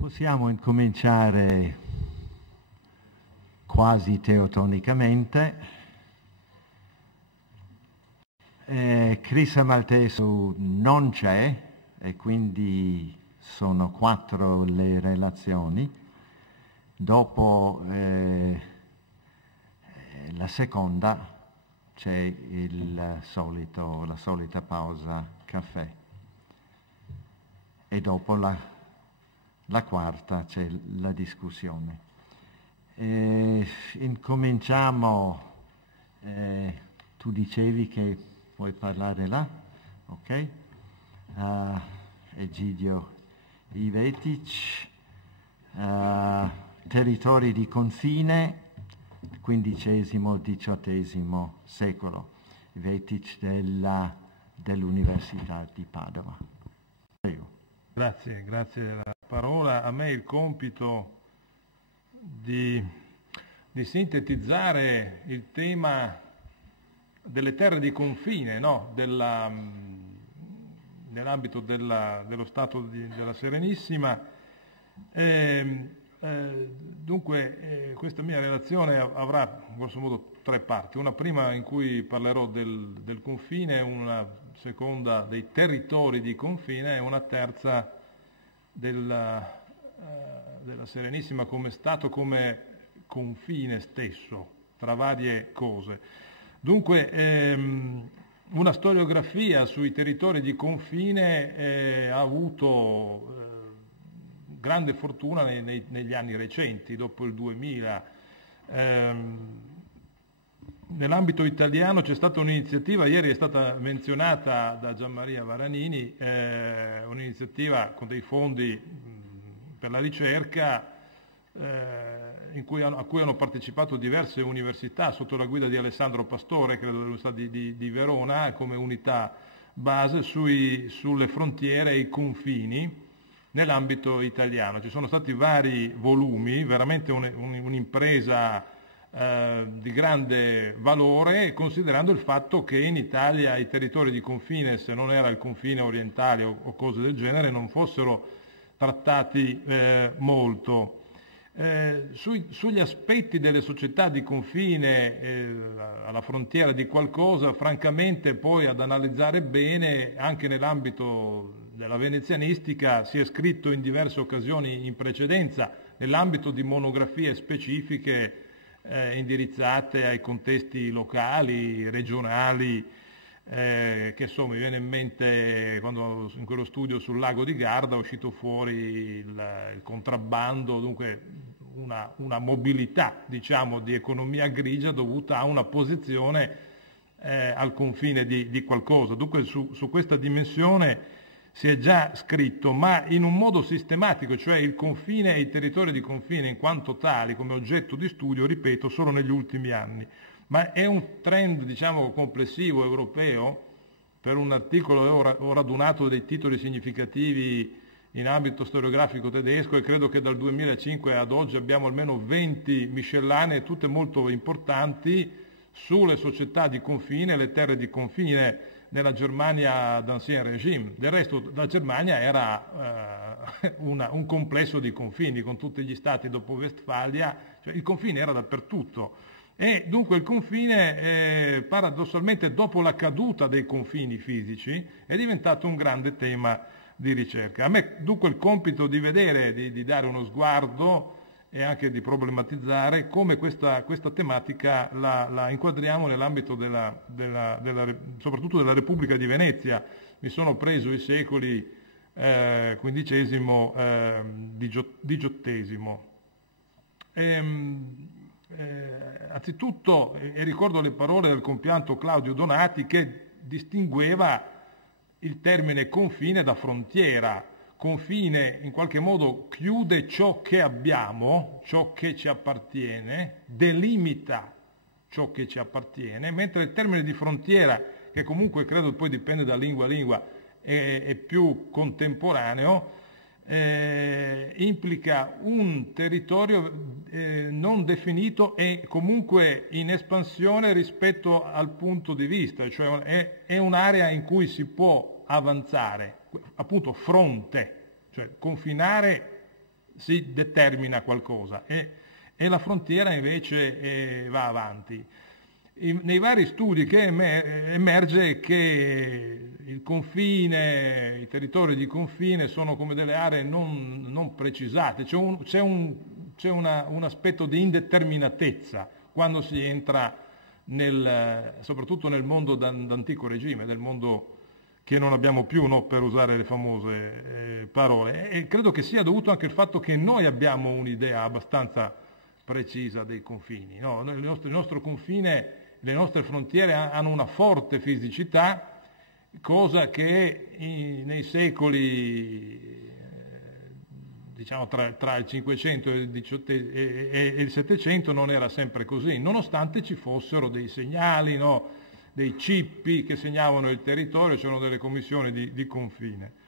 Possiamo incominciare quasi teotonicamente. Crisa Maltesu non c'è e quindi sono 4 le relazioni. Dopo la seconda c'è la solita pausa caffè e dopo la quarta c'è la discussione. Incominciamo, tu dicevi che vuoi parlare là, ok? Egidio Ivetic, territori di confine, XV-XVIII secolo, Ivetic dell'Università di Padova. Prego. Grazie della parola. A me il compito di sintetizzare il tema delle terre di confine, no? Nell'ambito dello Stato della Serenissima. Dunque questa mia relazione avrà grosso modo 3 parti, una prima in cui parlerò del confine, una seconda dei territori di confine e una terza della Serenissima come Stato, come confine stesso, tra varie cose. Dunque una storiografia sui territori di confine ha avuto grande fortuna negli anni recenti, dopo il 2000. Nell'ambito italiano c'è stata un'iniziativa, ieri è stata menzionata da Gianmaria Varanini, un'iniziativa con dei fondi per la ricerca a cui hanno partecipato diverse università sotto la guida di Alessandro Pastore, credo dell'Università di Verona, come unità base sulle frontiere e i confini nell'ambito italiano. Ci sono stati vari volumi, veramente un'impresa di grande valore, considerando il fatto che in Italia i territori di confine, se non era il confine orientale o cose del genere, non fossero trattati molto. Sugli aspetti delle società di confine alla frontiera di qualcosa, francamente poi ad analizzare bene, anche nell'ambito della venezianistica si è scritto in diverse occasioni in precedenza, nell'ambito di monografie specifiche indirizzate ai contesti locali, regionali, che insomma mi viene in mente quando in quello studio sul lago di Garda è uscito fuori il contrabbando, dunque una mobilità, diciamo, di economia grigia dovuta a una posizione al confine di qualcosa. Dunque su questa dimensione si è già scritto, ma in un modo sistematico, cioè il confine e i territori di confine in quanto tali, come oggetto di studio, ripeto, solo negli ultimi anni. Ma è un trend, diciamo, complessivo europeo. Per un articolo ho radunato dei titoli significativi in ambito storiografico tedesco e credo che dal 2005 ad oggi abbiamo almeno 20 miscellanee, tutte molto importanti, sulle società di confine, le terre di confine nella Germania d'Ancien Régime. Del resto la Germania era un complesso di confini con tutti gli stati dopo Westfalia, cioè il confine era dappertutto. E dunque il confine, paradossalmente, dopo la caduta dei confini fisici, è diventato un grande tema di ricerca. A me dunque il compito di vedere, di dare uno sguardo e anche di problematizzare come questa tematica la inquadriamo nell'ambito soprattutto della Repubblica di Venezia. Mi sono preso i secoli XV, XVIII. Anzitutto, ricordo le parole del compianto Claudio Donati che distingueva il termine confine da frontiera. Confine in qualche modo chiude ciò che abbiamo, ciò che ci appartiene, delimita ciò che ci appartiene, mentre il termine di frontiera, che comunque credo poi dipende da lingua a lingua, è più contemporaneo, implica un territorio non definito e comunque in espansione rispetto al punto di vista, cioè è un'area in cui si può avanzare, appunto fronte, cioè confinare si determina qualcosa e la frontiera invece va avanti. Nei vari studi che emerge che il confine, i territori di confine sono come delle aree non precisate, c'è un aspetto di indeterminatezza quando si entra soprattutto nel mondo d'antico regime, del mondo che non abbiamo più, no, per usare le famose parole. E credo che sia dovuto anche al fatto che noi abbiamo un'idea abbastanza precisa dei confini, no? Il nostro confine, le nostre frontiere hanno una forte fisicità, cosa che nei secoli, diciamo tra il 500 e il 700 non era sempre così, nonostante ci fossero dei segnali, no? Dei cippi che segnavano il territorio, c'erano delle commissioni di confine.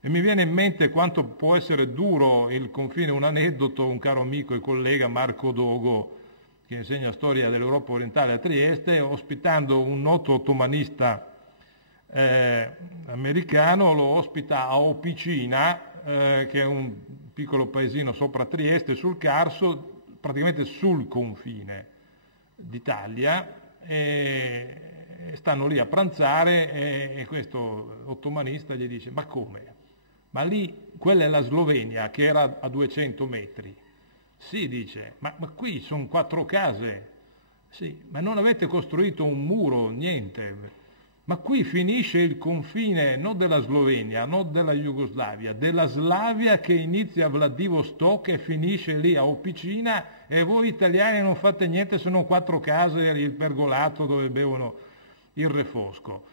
E mi viene in mente quanto può essere duro il confine, un aneddoto, un caro amico e collega, Marco Dogo, che insegna storia dell'Europa orientale a Trieste, ospitando un noto ottomanista americano, lo ospita a Opicina, che è un piccolo paesino sopra Trieste, sul Carso, praticamente sul confine d'Italia, e stanno lì a pranzare e questo ottomanista gli dice: ma come? Ma lì, quella è la Slovenia, che era a 200 metri. Sì, dice, ma qui sono 4 case. Sì, ma non avete costruito un muro, niente. Ma qui finisce il confine non della Slovenia, non della Jugoslavia, della Slavia, che inizia a Vladivostok e finisce lì a Opicina, e voi italiani non fate niente se non 4 case e il pergolato dove bevono il refosco.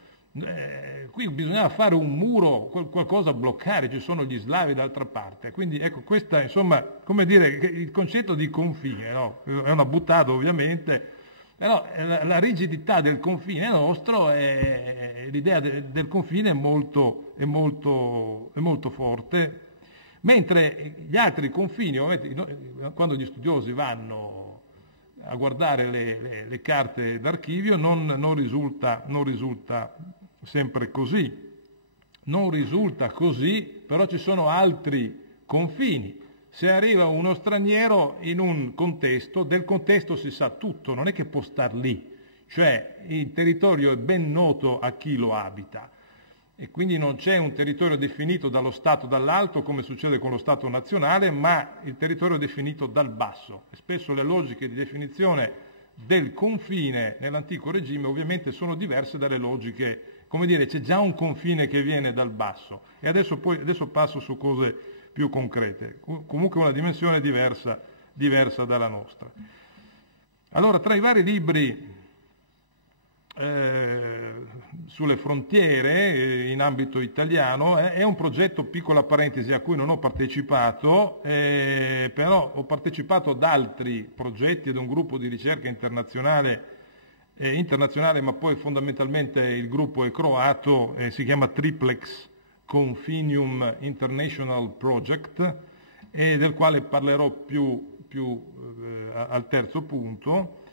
Qui bisognava fare un muro, qualcosa a bloccare, ci sono gli slavi d'altra parte. Quindi ecco, questa, insomma, come dire, il concetto di confine, no? È una buttata ovviamente, però la rigidità del confine nostro, l'idea del confine è molto forte, mentre gli altri confini, quando gli studiosi vanno a guardare le carte d'archivio, non risulta sempre così. Non risulta così, però ci sono altri confini. Se arriva uno straniero in un contesto, del contesto si sa tutto, non è che può star lì, cioè il territorio è ben noto a chi lo abita e quindi non c'è un territorio definito dallo Stato dall'alto come succede con lo Stato nazionale, ma il territorio è definito dal basso. E spesso le logiche di definizione del confine nell'antico regime ovviamente sono diverse dalle logiche, come dire, c'è già un confine che viene dal basso. E adesso passo su cose più concrete, comunque una dimensione diversa dalla nostra. Allora, tra i vari libri sulle frontiere in ambito italiano è un progetto, piccola parentesi, a cui non ho partecipato, però ho partecipato ad altri progetti ed un gruppo di ricerca internazionale, ma poi fondamentalmente il gruppo è croato, si chiama Triplex Confinium International Project, e del quale parlerò più al terzo punto.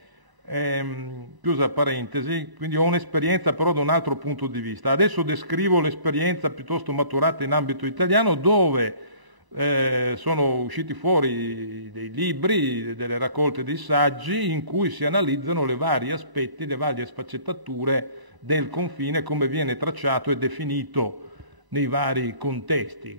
Chiusa parentesi, quindi ho un'esperienza però da un altro punto di vista. Adesso descrivo l'esperienza piuttosto maturata in ambito italiano, dove sono usciti fuori dei libri, delle raccolte di saggi in cui si analizzano i vari aspetti, le varie sfaccettature del confine, come viene tracciato e definito nei vari contesti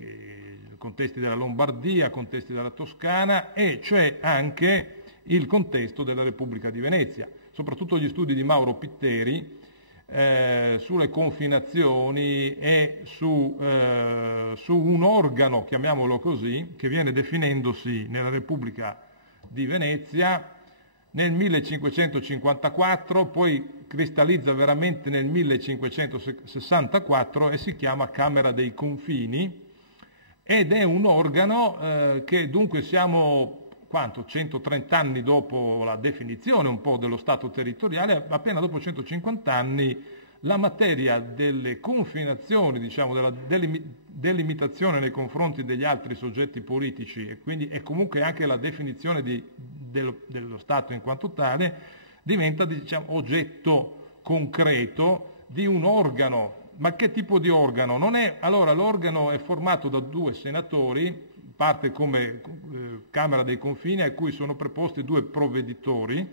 della Lombardia, contesti della Toscana, e cioè anche il contesto della Repubblica di Venezia, soprattutto gli studi di Mauro Pitteri sulle confinazioni e su un organo, chiamiamolo così, che viene definendosi nella Repubblica di Venezia nel 1554, poi cristallizza veramente nel 1564 e si chiama Camera dei Confini, ed è un organo che dunque siamo 130 anni dopo la definizione un po' dello Stato territoriale, appena dopo 150 anni la materia delle confinazioni, diciamo, della delimitazione nei confronti degli altri soggetti politici, e quindi è comunque anche la definizione dello Stato in quanto tale, diventa, diciamo, oggetto concreto di un organo. Ma che tipo di organo? Allora, l'organo è formato da 2 senatori, parte come Camera dei Confini, a cui sono preposti 2 provveditori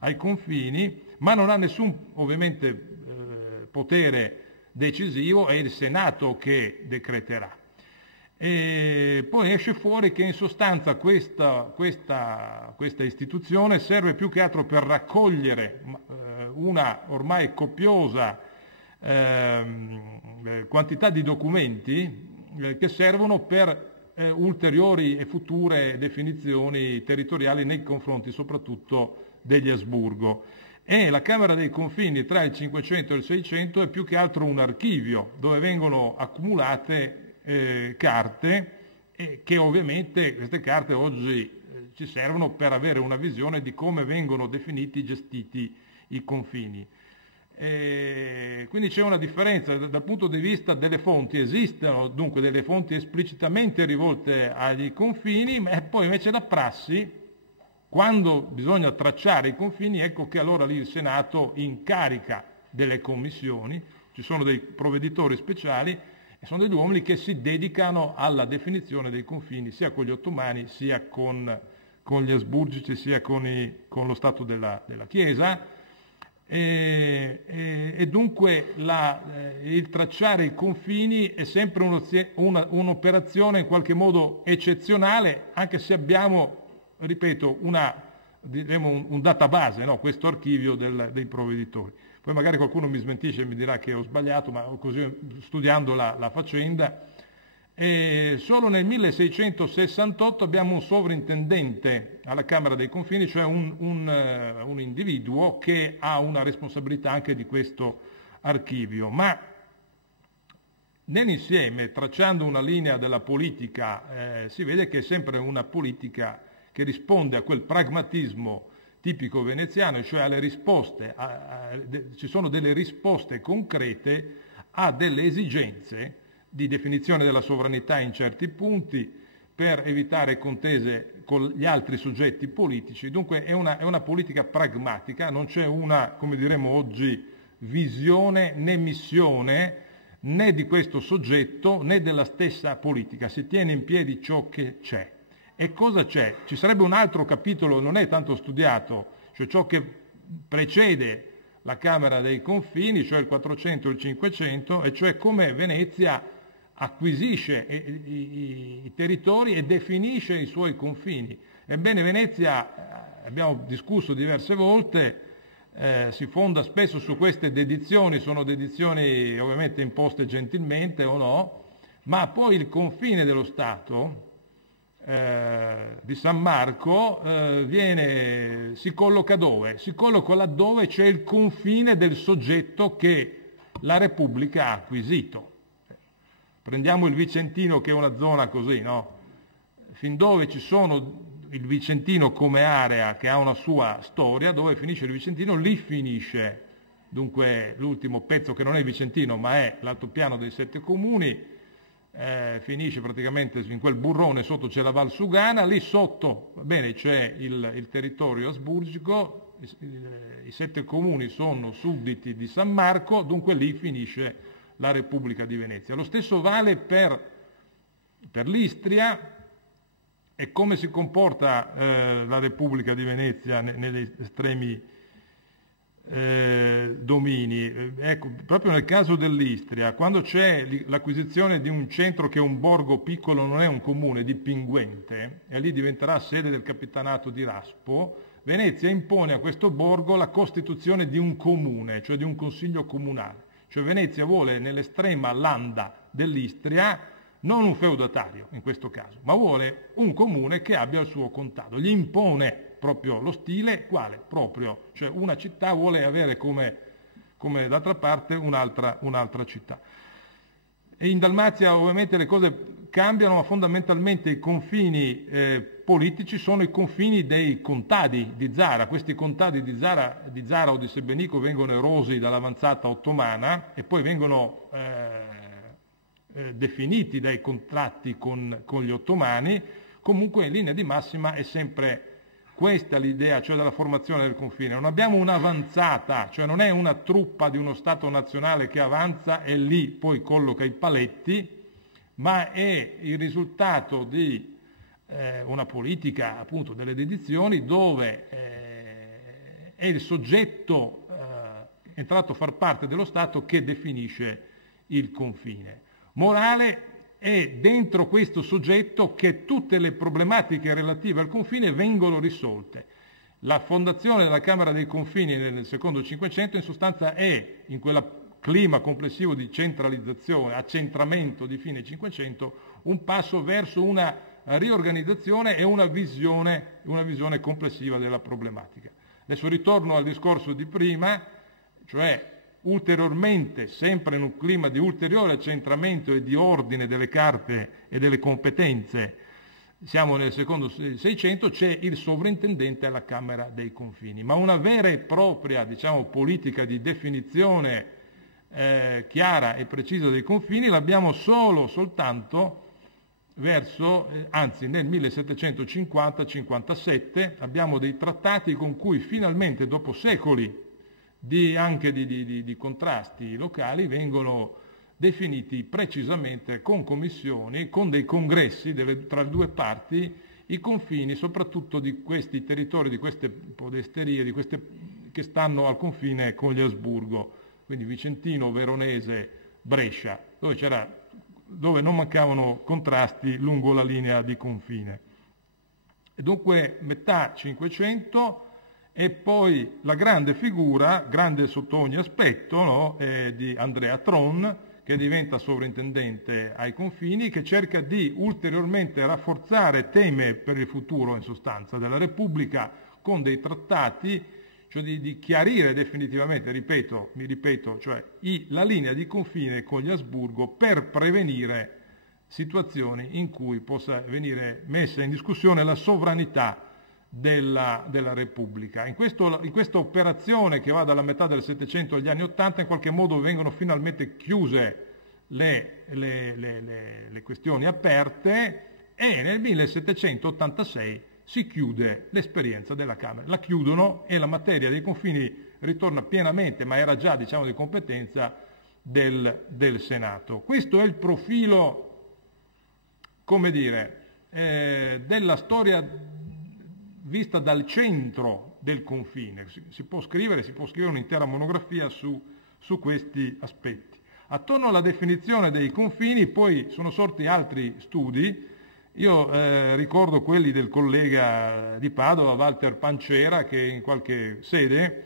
ai confini, ma non ha nessun ovviamente potere decisivo, è il Senato che decreterà. E poi esce fuori che in sostanza questa istituzione serve più che altro per raccogliere una ormai copiosa quantità di documenti che servono per ulteriori e future definizioni territoriali nei confronti soprattutto degli Asburgo. E la Camera dei Confini tra il 500 e il 600 è più che altro un archivio dove vengono accumulate carte, che ovviamente queste carte oggi ci servono per avere una visione di come vengono definiti e gestiti i confini. Quindi c'è una differenza dal punto di vista delle fonti. Esistono dunque delle fonti esplicitamente rivolte agli confini, ma poi invece la prassi, quando bisogna tracciare i confini, ecco che allora lì il Senato incarica delle commissioni, ci sono dei provveditori speciali e sono degli uomini che si dedicano alla definizione dei confini sia con gli ottomani sia con gli asburgici sia con lo Stato della Chiesa. E dunque il tracciare i confini è sempre un'operazione in qualche modo eccezionale, anche se abbiamo, ripeto, un database, no? Questo archivio dei provveditori. Poi magari qualcuno mi smentisce e mi dirà che ho sbagliato, ma così studiando la faccenda. Solo nel 1668 abbiamo un sovrintendente alla Camera dei Confini, cioè un individuo che ha una responsabilità anche di questo archivio, ma nell'insieme, tracciando una linea della politica, si vede che è sempre una politica che risponde a quel pragmatismo tipico veneziano, cioè alle risposte, ci sono delle risposte concrete a delle esigenze di definizione della sovranità in certi punti, per evitare contese con gli altri soggetti politici. Dunque è una politica pragmatica, non c'è una, come diremo oggi, visione né missione né di questo soggetto né della stessa politica, si tiene in piedi ciò che c'è. E cosa c'è? Ci sarebbe un altro capitolo, non è tanto studiato, cioè ciò che precede la Camera dei Confini, cioè il 400 e il 500, e cioè come Venezia acquisisce i territori e definisce i suoi confini. Ebbene, Venezia, abbiamo discusso diverse volte, si fonda spesso su queste dedizioni, sono dedizioni ovviamente imposte gentilmente o no, ma poi il confine dello Stato di San Marco si colloca dove? Si colloca laddove c'è il confine del soggetto che la Repubblica ha acquisito. Prendiamo il Vicentino, che è una zona così, no? Fin dove ci sono il Vicentino come area che ha una sua storia, dove finisce il Vicentino, lì finisce. Dunque l'ultimo pezzo, che non è il Vicentino ma è l'altopiano dei 7 comuni, finisce praticamente in quel burrone, sotto c'è la Val Sugana, lì sotto, va bene, c'è il territorio asburgico, i 7 comuni sono sudditi di San Marco, dunque lì finisce la Repubblica di Venezia. Lo stesso vale per l'Istria. E come si comporta la Repubblica di Venezia negli estremi domini? Ecco, proprio nel caso dell'Istria, quando c'è l'acquisizione di un centro che è un borgo piccolo, non è un comune, di Pinguente, e lì diventerà sede del capitanato di Raspo, Venezia impone a questo borgo la costituzione di un comune, cioè di un consiglio comunale. Cioè Venezia vuole nell'estrema landa dell'Istria non un feudatario in questo caso, ma vuole un comune che abbia il suo contado. Gli impone proprio lo stile, quale? Proprio, cioè una città vuole avere come d'altra parte un'altra città. E in Dalmazia ovviamente le cose cambiano, ma fondamentalmente i confini politici sono i confini dei contadi di Zara. Questi contadi di Zara o di Sebenico vengono erosi dall'avanzata ottomana e poi vengono definiti dai contratti con gli ottomani. Comunque in linea di massima è sempre questa l'idea, cioè della formazione del confine. Non abbiamo un'avanzata, cioè non è una truppa di uno Stato nazionale che avanza e lì poi colloca i paletti, ma è il risultato di una politica appunto delle dedizioni dove è il soggetto entrato a far parte dello Stato che definisce il confine. Morale è dentro questo soggetto che tutte le problematiche relative al confine vengono risolte. La fondazione della Camera dei Confini nel secondo Cinquecento in sostanza è, in quel clima complessivo di centralizzazione, accentramento di fine Cinquecento, un passo verso una riorganizzazione e una visione complessiva della problematica. Adesso ritorno al discorso di prima, cioè ulteriormente, sempre in un clima di ulteriore accentramento e di ordine delle carte e delle competenze, siamo nel secondo Seicento, c'è il sovrintendente alla Camera dei Confini, ma una vera e propria, politica di definizione chiara e precisa dei confini l'abbiamo soltanto nel 1750-57 abbiamo dei trattati con cui finalmente, dopo secoli anche di contrasti locali, vengono definiti precisamente con commissioni, con dei congressi tra le due parti, i confini soprattutto di questi territori, di queste podesterie, che stanno al confine con gli Asburgo, quindi Vicentino, Veronese, Brescia, dove non mancavano contrasti lungo la linea di confine. E dunque metà Cinquecento. E poi la grande figura, grande sotto ogni aspetto, no? Di Andrea Tron, che diventa sovrintendente ai confini, che cerca di ulteriormente rafforzare, teme per il futuro in sostanza della Repubblica con dei trattati, cioè di chiarire definitivamente, la linea di confine con gli Asburgo per prevenire situazioni in cui possa venire messa in discussione la sovranità della Repubblica. In questa operazione che va dalla metà del Settecento agli anni Ottanta, in qualche modo vengono finalmente chiuse le questioni aperte e nel 1786 si chiude l'esperienza della Camera. La chiudono e la materia dei confini ritorna pienamente, ma era già di competenza del Senato. Questo è il profilo, della storia vista dal centro del confine. Si può scrivere un'intera monografia su questi aspetti. Attorno alla definizione dei confini poi sono sorti altri studi. Io ricordo quelli del collega di Padova, Walter Pancera, che in qualche sede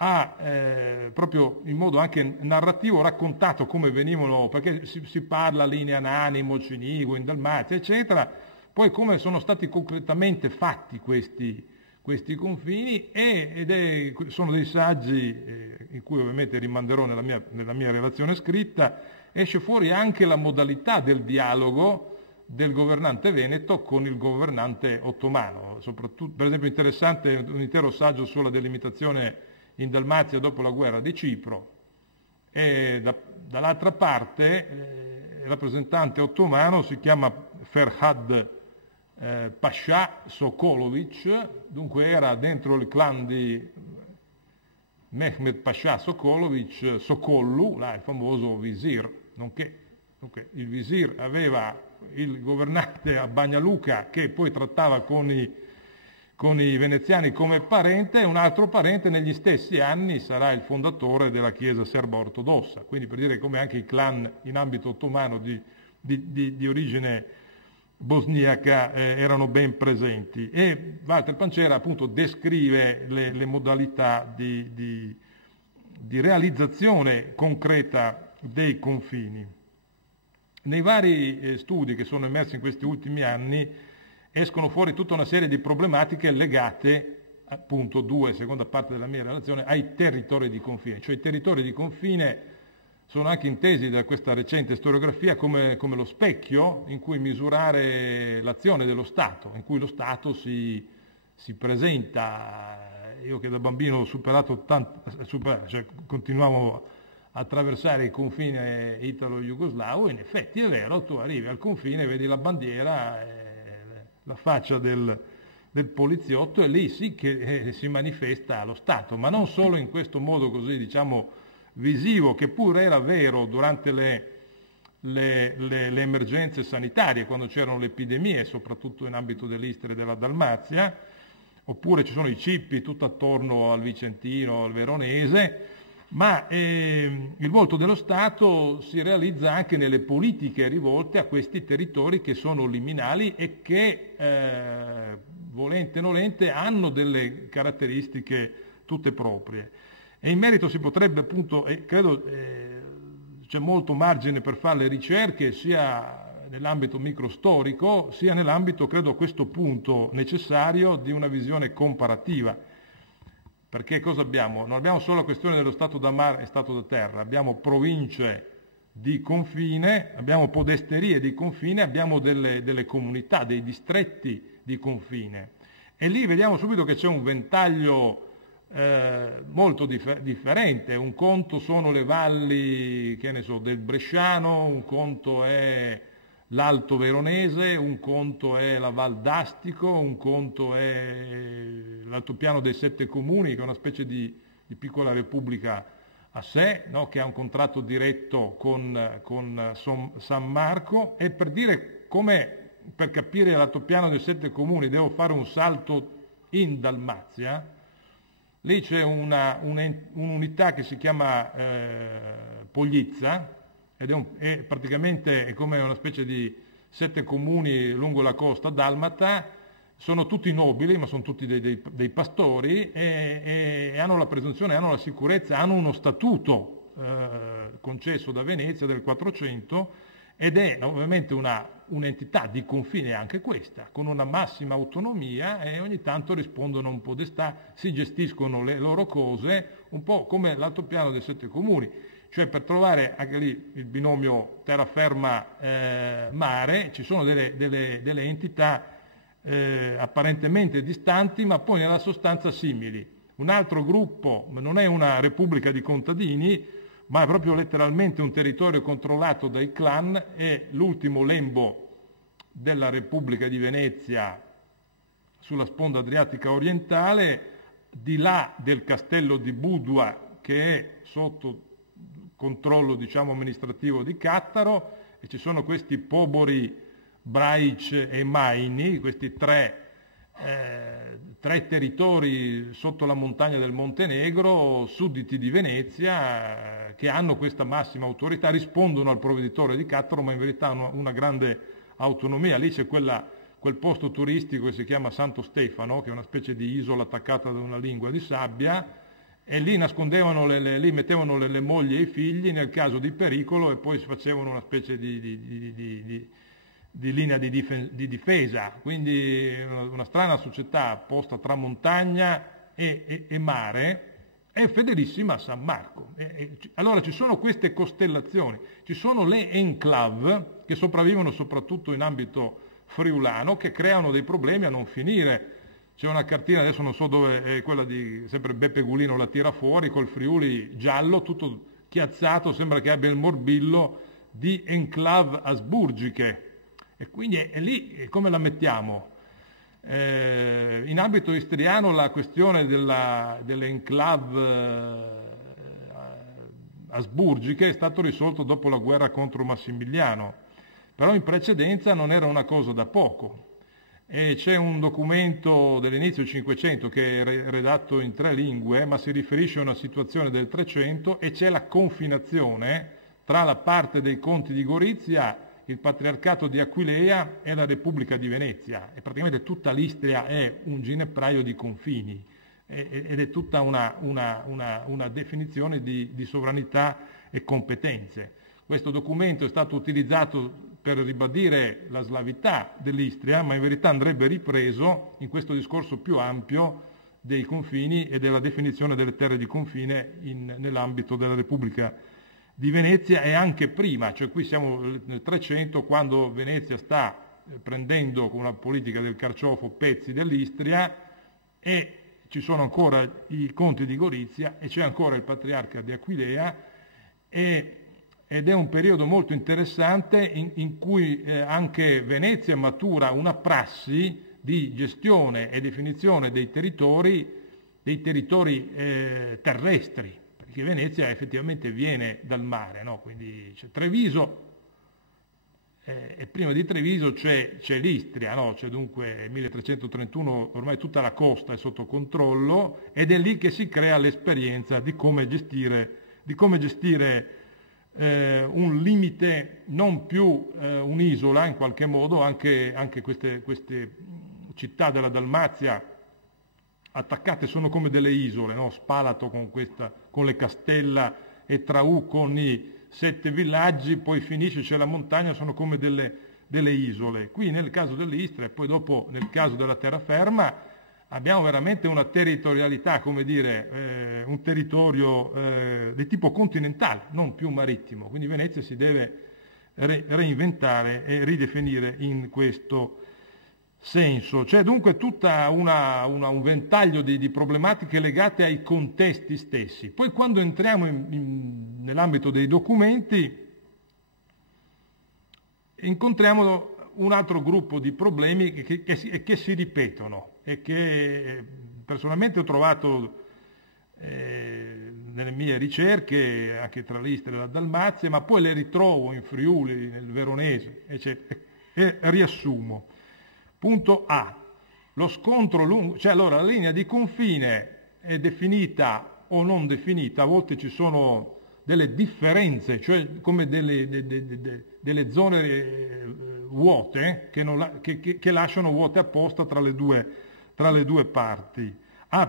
ha proprio in modo anche narrativo raccontato come venivano, perché si parla linea Nani, Mocenigo, in Dalmazia, eccetera, poi come sono stati concretamente fatti questi confini sono dei saggi in cui ovviamente rimanderò nella mia relazione scritta. Esce fuori anche la modalità del dialogo del governante veneto con il governante ottomano, soprattutto, per esempio, interessante un intero saggio sulla delimitazione in Dalmazia dopo la guerra di Cipro, e dall'altra parte il rappresentante ottomano si chiama Ferhad Pascià Sokolovic, dunque era dentro il clan di Mehmed Pascià Sokolovic, Sokollu, il famoso visir, nonché il visir aveva il governante a Bagnaluca che poi trattava con i veneziani come parente, e un altro parente negli stessi anni sarà il fondatore della Chiesa serbo-ortodossa, quindi per dire come anche i clan in ambito ottomano di origine bosniaca erano ben presenti. E Walter Pancera appunto descrive le modalità di realizzazione concreta dei confini. Nei vari studi che sono emersi in questi ultimi anni escono fuori tutta una serie di problematiche legate, appunto, seconda parte della mia relazione, ai territori di confine. Cioè i territori di confine sono anche intesi da questa recente storiografia come lo specchio in cui misurare l'azione dello Stato, in cui lo Stato si presenta. Io che da bambino ho superato continuavo a attraversare il confine italo-jugoslavo, in effetti è vero, tu arrivi al confine, vedi la bandiera, la faccia del poliziotto, e lì sì che si manifesta lo Stato, ma non solo in questo modo così, visivo, che pure era vero durante le emergenze sanitarie, quando c'erano le epidemie, soprattutto in ambito dell'Istria e della Dalmazia, oppure ci sono i cippi tutto attorno al Vicentino, al Veronese, ma il volto dello Stato si realizza anche nelle politiche rivolte a questi territori che sono liminali e che, volente o nolente, hanno delle caratteristiche tutte proprie. E in merito si potrebbe appunto, credo c'è molto margine per fare le ricerche, sia nell'ambito microstorico, sia nell'ambito, credo a questo punto, necessario di una visione comparativa. Perché cosa abbiamo? Non abbiamo solo la questione dello stato da mare e stato da terra, abbiamo province di confine, abbiamo podesterie di confine, abbiamo delle comunità, dei distretti di confine. E lì vediamo subito che c'è un ventaglio molto differente. Un conto sono le valli, che ne so, del Bresciano, un conto è l'Alto Veronese, un conto è la Val d'Astico, un conto è l'altopiano dei 7 comuni, che è una specie di piccola repubblica a sé, no? Che ha un contratto diretto con San Marco. E per dire come, per capire l'altopiano dei 7 comuni, devo fare un salto in Dalmazia. Lì c'è un'unità che si chiama Poglizza, ed è praticamente come una specie di 7 comuni lungo la costa dalmata. Sono tutti nobili, ma sono tutti dei pastori, e hanno la presunzione, hanno la sicurezza, hanno uno statuto concesso da Venezia del 400, ed è ovviamente un'entità di confine anche questa, con una massima autonomia, e ogni tanto rispondono a un podestà, si gestiscono le loro cose, un po' come l'altopiano dei 7 comuni. Cioè, per trovare anche lì il binomio terraferma-mare, ci sono delle entità apparentemente distanti, ma poi nella sostanza simili. Un altro gruppo non è una repubblica di contadini, ma è proprio letteralmente un territorio controllato dai clan, e l'ultimo lembo della Repubblica di Venezia sulla sponda adriatica orientale, di là del castello di Budua, che è sotto controllo, diciamo, amministrativo di Cattaro, e ci sono questi Pobori, Braic e Maini, questi tre territori sotto la montagna del Montenegro, sudditi di Venezia, che hanno questa massima autorità, rispondono al provveditore di Cattaro, ma in verità hanno una grande autonomia. Lì c'è quel posto turistico che si chiama Santo Stefano, che è una specie di isola attaccata da una lingua di sabbia, e lì nascondevano, lì mettevano le mogli e i figli nel caso di pericolo, e poi si facevano una specie di linea di difesa. Quindi una strana società posta tra montagna e mare, è fedelissima a San Marco. Allora ci sono queste costellazioni, ci sono le enclave che sopravvivono soprattutto in ambito friulano, che creano dei problemi a non finire. C'è una cartina, adesso non so dove, è quella di sempre Beppe Gulino la tira fuori, col Friuli giallo, tutto chiazzato, sembra che abbia il morbillo di enclave asburgiche. E quindi è lì, come la mettiamo? In ambito istriano la questione delle enclave asburgiche è stato risolto dopo la guerra contro Massimiliano, però in precedenza non era una cosa da poco. E c'è un documento dell'inizio del Cinquecento che è redatto in 3 lingue, ma si riferisce a una situazione del 300, e c'è la confinazione tra la parte dei conti di Gorizia, il patriarcato di Aquileia e la Repubblica di Venezia. E praticamente tutta l'Istria è un ginepraio di confini, ed è tutta una definizione di sovranità e competenze. Questo documento è stato utilizzato per ribadire la slavità dell'Istria, ma in verità andrebbe ripreso in questo discorso più ampio dei confini e della definizione delle terre di confine nell'ambito della Repubblica di Venezia, e anche prima. Cioè qui siamo nel 300, quando Venezia sta prendendo con una politica del carciofo pezzi dell'Istria, e ci sono ancora i conti di Gorizia, e c'è ancora il patriarca di Aquileia, ed è un periodo molto interessante in cui anche Venezia matura una prassi di gestione e definizione dei territori terrestri, perché Venezia effettivamente viene dal mare, no? Quindi c'è Treviso, e prima di Treviso c'è l'Istria, no? C'è dunque nel 1331 ormai tutta la costa è sotto controllo, ed è lì che si crea l'esperienza di come gestire un limite, non più un'isola in qualche modo. Anche queste città della Dalmazia attaccate sono come delle isole, no? Spalato con le Castella e Traù con i 7 villaggi, poi finisce, c'è la montagna, sono come delle isole. Qui nel caso dell'Istria e poi dopo nel caso della terraferma abbiamo veramente una territorialità, come dire, un territorio di tipo continentale, non più marittimo. Quindi Venezia si deve reinventare e ridefinire in questo senso. C'è dunque tutta un ventaglio di problematiche legate ai contesti stessi. Poi quando entriamo nell'ambito dei documenti incontriamo un altro gruppo di problemi che si ripetono e che personalmente ho trovato nelle mie ricerche anche tra l'Istria e la Dalmazia, ma poi le ritrovo in Friuli, nel Veronese, eccetera, e riassumo. Punto A, lo scontro lungo, cioè allora la linea di confine è definita o non definita, a volte ci sono delle differenze, cioè come delle zone vuote che lasciano vuote apposta tra le due parti.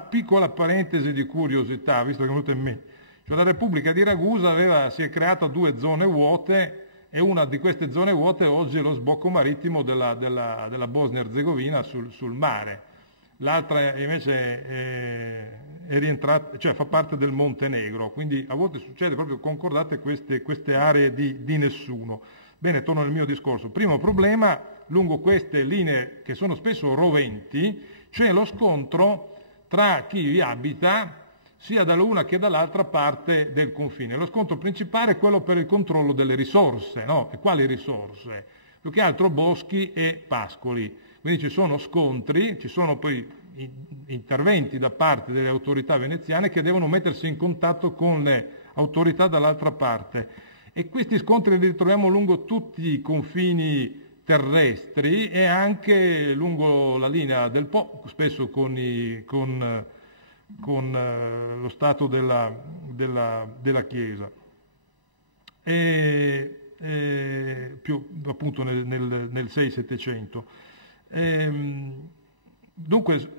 Piccola parentesi di curiosità, visto che è venuto in mente, cioè la Repubblica di Ragusa si è creata 2 zone vuote, e una di queste zone vuote oggi è lo sbocco marittimo della Bosnia-Herzegovina sul mare. L'altra invece è rientrata, cioè fa parte del Montenegro, quindi a volte succede proprio concordate queste aree di nessuno. Bene, torno al mio discorso. Primo problema, lungo queste linee che sono spesso roventi, c'è lo scontro tra chi vi abita, sia dall'una che dall'altra parte del confine. Lo scontro principale è quello per il controllo delle risorse, no? E quali risorse? Più che altro boschi e pascoli. Quindi ci sono scontri, ci sono poi interventi da parte delle autorità veneziane che devono mettersi in contatto con le autorità dall'altra parte. E questi scontri li ritroviamo lungo tutti i confini terrestri e anche lungo la linea del Po, spesso con lo stato della Chiesa, più appunto nel 6-700. Dunque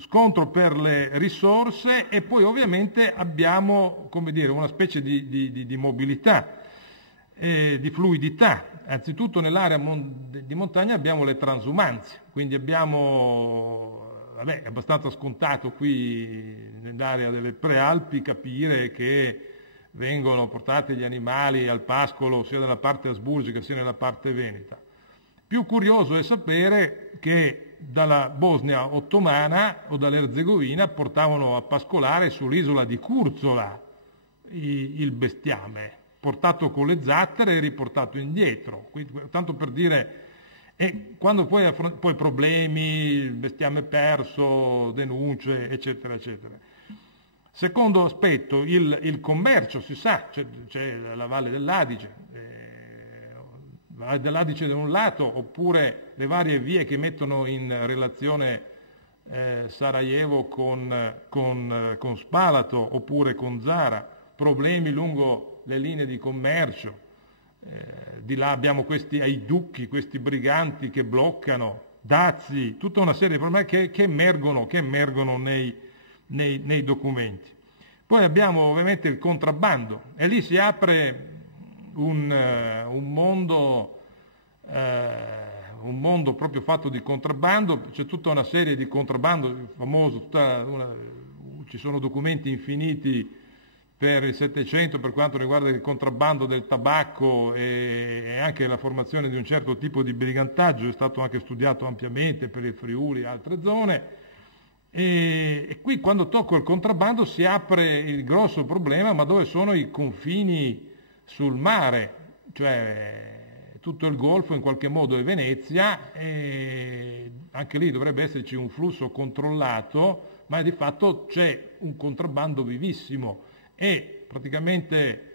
scontro per le risorse, e poi ovviamente abbiamo, come dire, una specie di mobilità, di fluidità. Anzitutto nell'area di montagna abbiamo le transumanze, quindi abbiamo... Vabbè, è abbastanza scontato qui nell'area delle Prealpi capire che vengono portati gli animali al pascolo sia nella parte asburgica sia nella parte veneta. Più curioso è sapere che dalla Bosnia ottomana o dall'Erzegovina portavano a pascolare sull'isola di Curzola il bestiame, portato con le zattere e riportato indietro. Quindi, tanto per dire... E quando poi problemi, il bestiame perso, denunce, eccetera, eccetera. Secondo aspetto, il commercio, si sa, c'è la Valle dell'Adige, la Valle dell'Adige da un lato, oppure le varie vie che mettono in relazione Sarajevo con Spalato, oppure con Zara, problemi lungo le linee di commercio. Di là abbiamo questi aiducchi, questi briganti che bloccano, dazi, tutta una serie di problemi che emergono nei documenti. Poi abbiamo ovviamente il contrabbando, e lì si apre un mondo proprio fatto di contrabbando. C'è tutta una serie di contrabbando famoso, ci sono documenti infiniti per il Settecento per quanto riguarda il contrabbando del tabacco e anche la formazione di un certo tipo di brigantaggio, è stato anche studiato ampiamente per il Friuli e altre zone. E qui quando tocco il contrabbando si apre il grosso problema, ma dove sono i confini sul mare? Cioè tutto il Golfo in qualche modo è Venezia, e anche lì dovrebbe esserci un flusso controllato, ma di fatto c'è un contrabbando vivissimo. E praticamente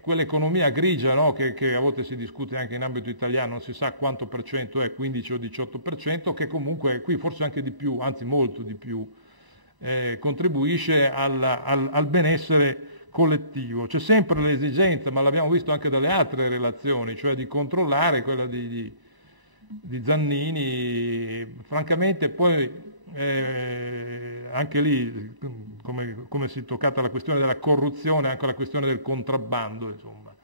quell'economia grigia, no? che a volte si discute anche in ambito italiano, non si sa quanto per cento è, 15 o 18%, che comunque qui forse anche di più, anzi molto di più, contribuisce al benessere collettivo. C'è sempre l'esigenza, ma l'abbiamo visto anche dalle altre relazioni, cioè di controllare quella di Zannini. Francamente poi anche lì, come si è toccata la questione della corruzione, anche la questione del contrabbando, insomma,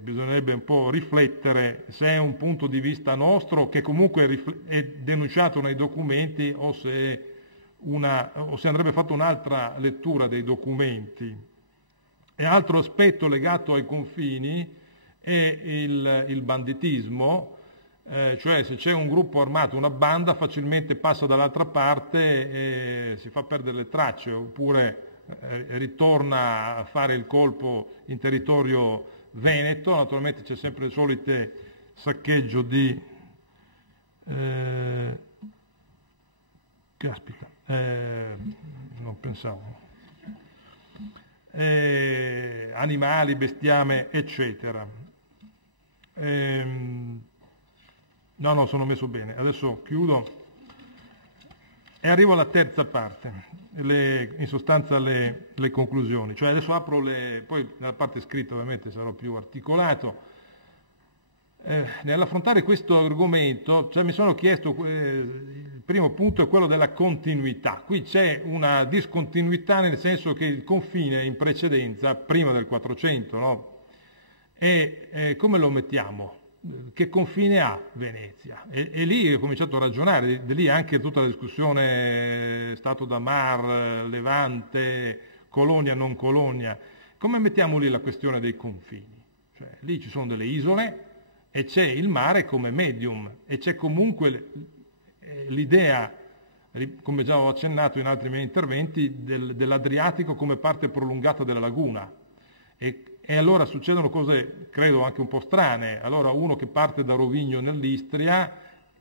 bisognerebbe un po' riflettere se è un punto di vista nostro che comunque è denunciato nei documenti o se andrebbe fatta un'altra lettura dei documenti. E altro aspetto legato ai confini è il banditismo. Cioè se c'è un gruppo armato, una banda, facilmente passa dall'altra parte e si fa perdere le tracce, oppure ritorna a fare il colpo in territorio veneto. Naturalmente c'è sempre il solito saccheggio di caspita, non pensavo, animali, bestiame, eccetera. No, sono messo bene. Adesso chiudo e arrivo alla terza parte, in sostanza le conclusioni. Cioè adesso apro poi nella parte scritta ovviamente sarò più articolato. Nell'affrontare questo argomento, cioè mi sono chiesto, il primo punto è quello della continuità. Qui c'è una discontinuità, nel senso che il confine in precedenza, prima del 400, no? E come lo mettiamo? Che confine ha Venezia? E lì ho cominciato a ragionare, di lì anche tutta la discussione Stato da Mar, Levante, colonia, non colonia. Come mettiamo lì la questione dei confini? Cioè, lì ci sono delle isole e c'è il mare come medium e c'è comunque l'idea, come già ho accennato in altri miei interventi, dell'Adriatico come parte prolungata della laguna. E allora succedono cose, credo, anche un po' strane. Allora uno che parte da Rovigno nell'Istria,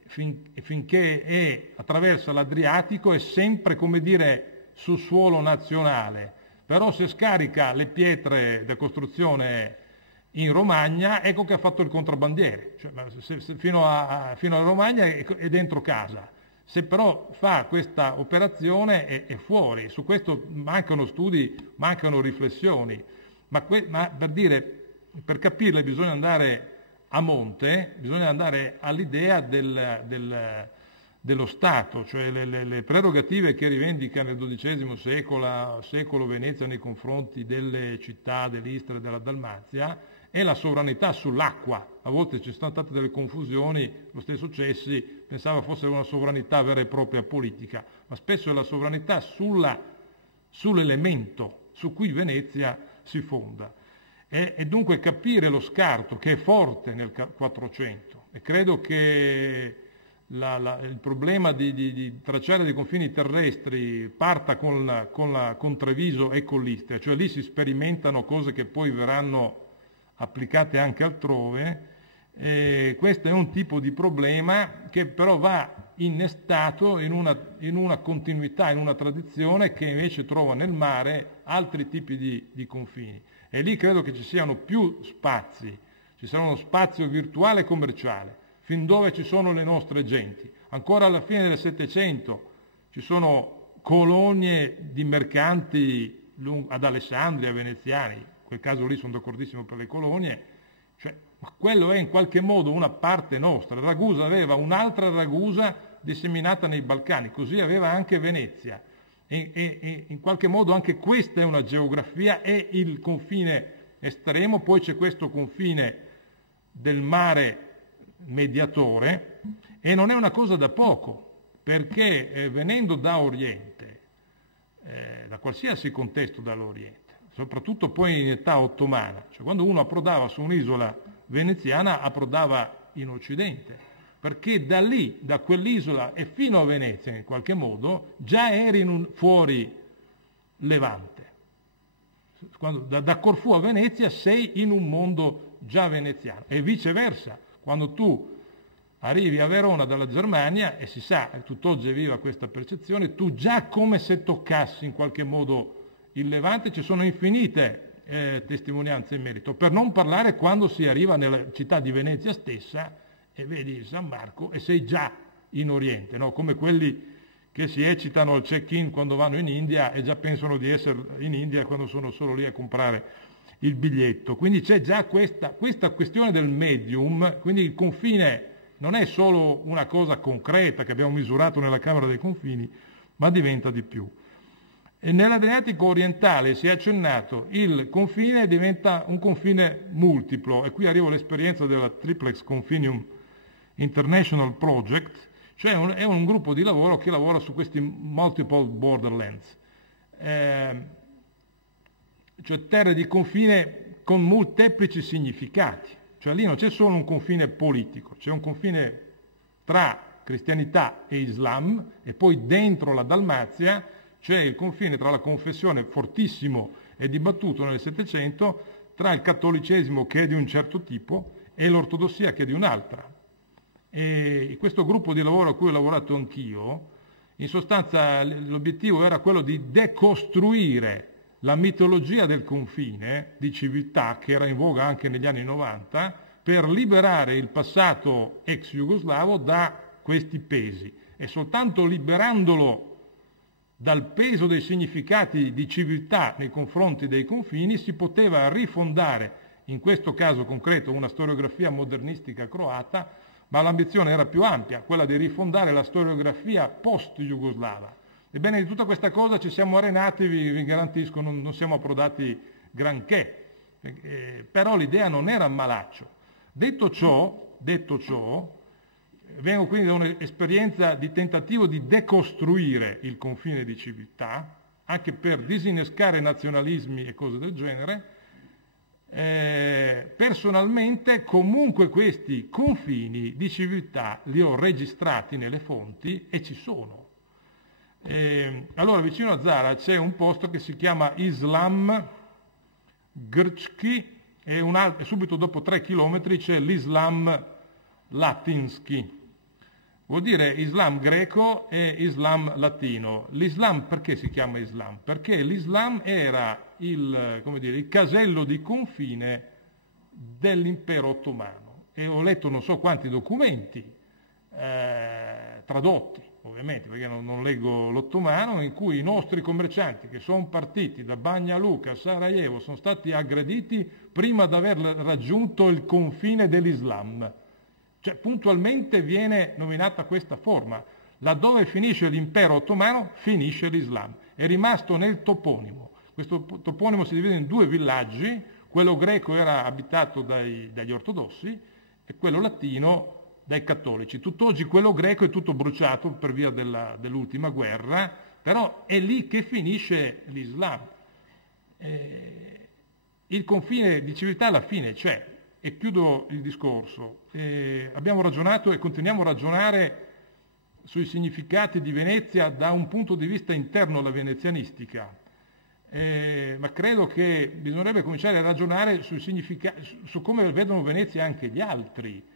finché attraversa l'Adriatico, è sempre, come dire, su suolo nazionale. Però se scarica le pietre da costruzione in Romagna, ecco che ha fatto il contrabbandiere. Cioè, fino alla Romagna è dentro casa. Se però fa questa operazione è fuori. Su questo mancano studi, mancano riflessioni. Ma per capirle bisogna andare a monte, bisogna andare all'idea dello Stato, cioè le prerogative che rivendica nel XII secolo Venezia nei confronti delle città dell'Istria e della Dalmazia, è la sovranità sull'acqua. A volte ci sono state delle confusioni, lo stesso Cessi pensava fosse una sovranità vera e propria politica, ma spesso è la sovranità sull'elemento su cui Venezia si fonda. E dunque capire lo scarto che è forte nel 400, e credo che il problema di tracciare dei confini terrestri parta con Treviso e con l'Istria, cioè lì si sperimentano cose che poi verranno applicate anche altrove. Questo è un tipo di problema che però va innestato in una continuità, in una tradizione che invece trova nel mare altri tipi di confini. E lì credo che ci siano più spazi, ci sarà uno spazio virtuale e commerciale, fin dove ci sono le nostre genti. Ancora alla fine del Settecento ci sono colonie di mercanti ad Alessandria, veneziani, in quel caso lì sono d'accordissimo per le colonie, cioè, quello è in qualche modo una parte nostra. Ragusa aveva un'altra Ragusa disseminata nei Balcani, così aveva anche Venezia. E in qualche modo anche questa è una geografia, è il confine estremo. Poi c'è questo confine del mare mediatore, e non è una cosa da poco, perché venendo da Oriente, da qualsiasi contesto dall'Oriente, soprattutto poi in età ottomana, cioè quando uno approdava su un'isola veneziana approdava in Occidente, perché da lì, da quell'isola e fino a Venezia in qualche modo, già eri fuori Levante. Da Corfù a Venezia sei in un mondo già veneziano, e viceversa, quando tu arrivi a Verona dalla Germania, e si sa, tutt'oggi è viva questa percezione, tu già come se toccassi in qualche modo il Levante. Ci sono infinite testimonianze in merito. Per non parlare quando si arriva nella città di Venezia stessa e vedi San Marco e sei già in Oriente, no? Come quelli che si eccitano al check-in quando vanno in India e già pensano di essere in India quando sono solo lì a comprare il biglietto. Quindi c'è già questa questione del medium, quindi il confine non è solo una cosa concreta che abbiamo misurato nella Camera dei Confini, ma diventa di più. E nell'Adriatico orientale si è accennato, il confine diventa un confine multiplo, e qui arrivo all'esperienza della Triplex Confinium International Project, cioè è un gruppo di lavoro che lavora su questi multiple borderlands, cioè terre di confine con molteplici significati, cioè lì non c'è solo un confine politico, c'è un confine tra cristianità e Islam, e poi dentro la Dalmazia c'è il confine tra la confessione fortissimo e dibattuto nel Settecento, tra il cattolicesimo che è di un certo tipo e l'ortodossia che è di un'altra. E questo gruppo di lavoro a cui ho lavorato anch'io, in sostanza l'obiettivo era quello di decostruire la mitologia del confine di civiltà che era in voga anche negli anni 90 per liberare il passato ex jugoslavo da questi pesi, e soltanto liberandolo dal peso dei significati di civiltà nei confronti dei confini si poteva rifondare, in questo caso concreto, una storiografia modernistica croata, ma l'ambizione era più ampia, quella di rifondare la storiografia post-jugoslava. Ebbene, di tutta questa cosa ci siamo arenati, vi garantisco, non siamo approdati granché, però l'idea non era malaccio. Detto ciò, vengo quindi da un'esperienza di tentativo di decostruire il confine di civiltà, anche per disinnescare nazionalismi e cose del genere. Personalmente comunque questi confini di civiltà li ho registrati nelle fonti e ci sono. Allora vicino a Zara c'è un posto che si chiama Islam Grčki e subito dopo 3 chilometri c'è l'Islam Latinski. Vuol dire Islam greco e Islam latino. L'Islam perché si chiama Islam? Perché l'Islam era il casello di confine dell'impero ottomano. E ho letto non so quanti documenti, tradotti ovviamente, perché non leggo l'ottomano, in cui i nostri commercianti che sono partiti da Banja Luka a Sarajevo sono stati aggrediti prima di aver raggiunto il confine dell'Islam. Cioè puntualmente viene nominata questa forma. Laddove finisce l'impero ottomano, finisce l'Islam. È rimasto nel toponimo. Questo toponimo si divide in 2 villaggi, quello greco era abitato dagli ortodossi e quello latino dai cattolici. Tutt'oggi quello greco è tutto bruciato per via dell'ultima guerra, però è lì che finisce l'Islam. Il confine di civiltà alla fine c'è. E chiudo il discorso. Abbiamo ragionato e continuiamo a ragionare sui significati di Venezia da un punto di vista interno alla venezianistica, ma credo che bisognerebbe cominciare a ragionare su come vedono Venezia anche gli altri.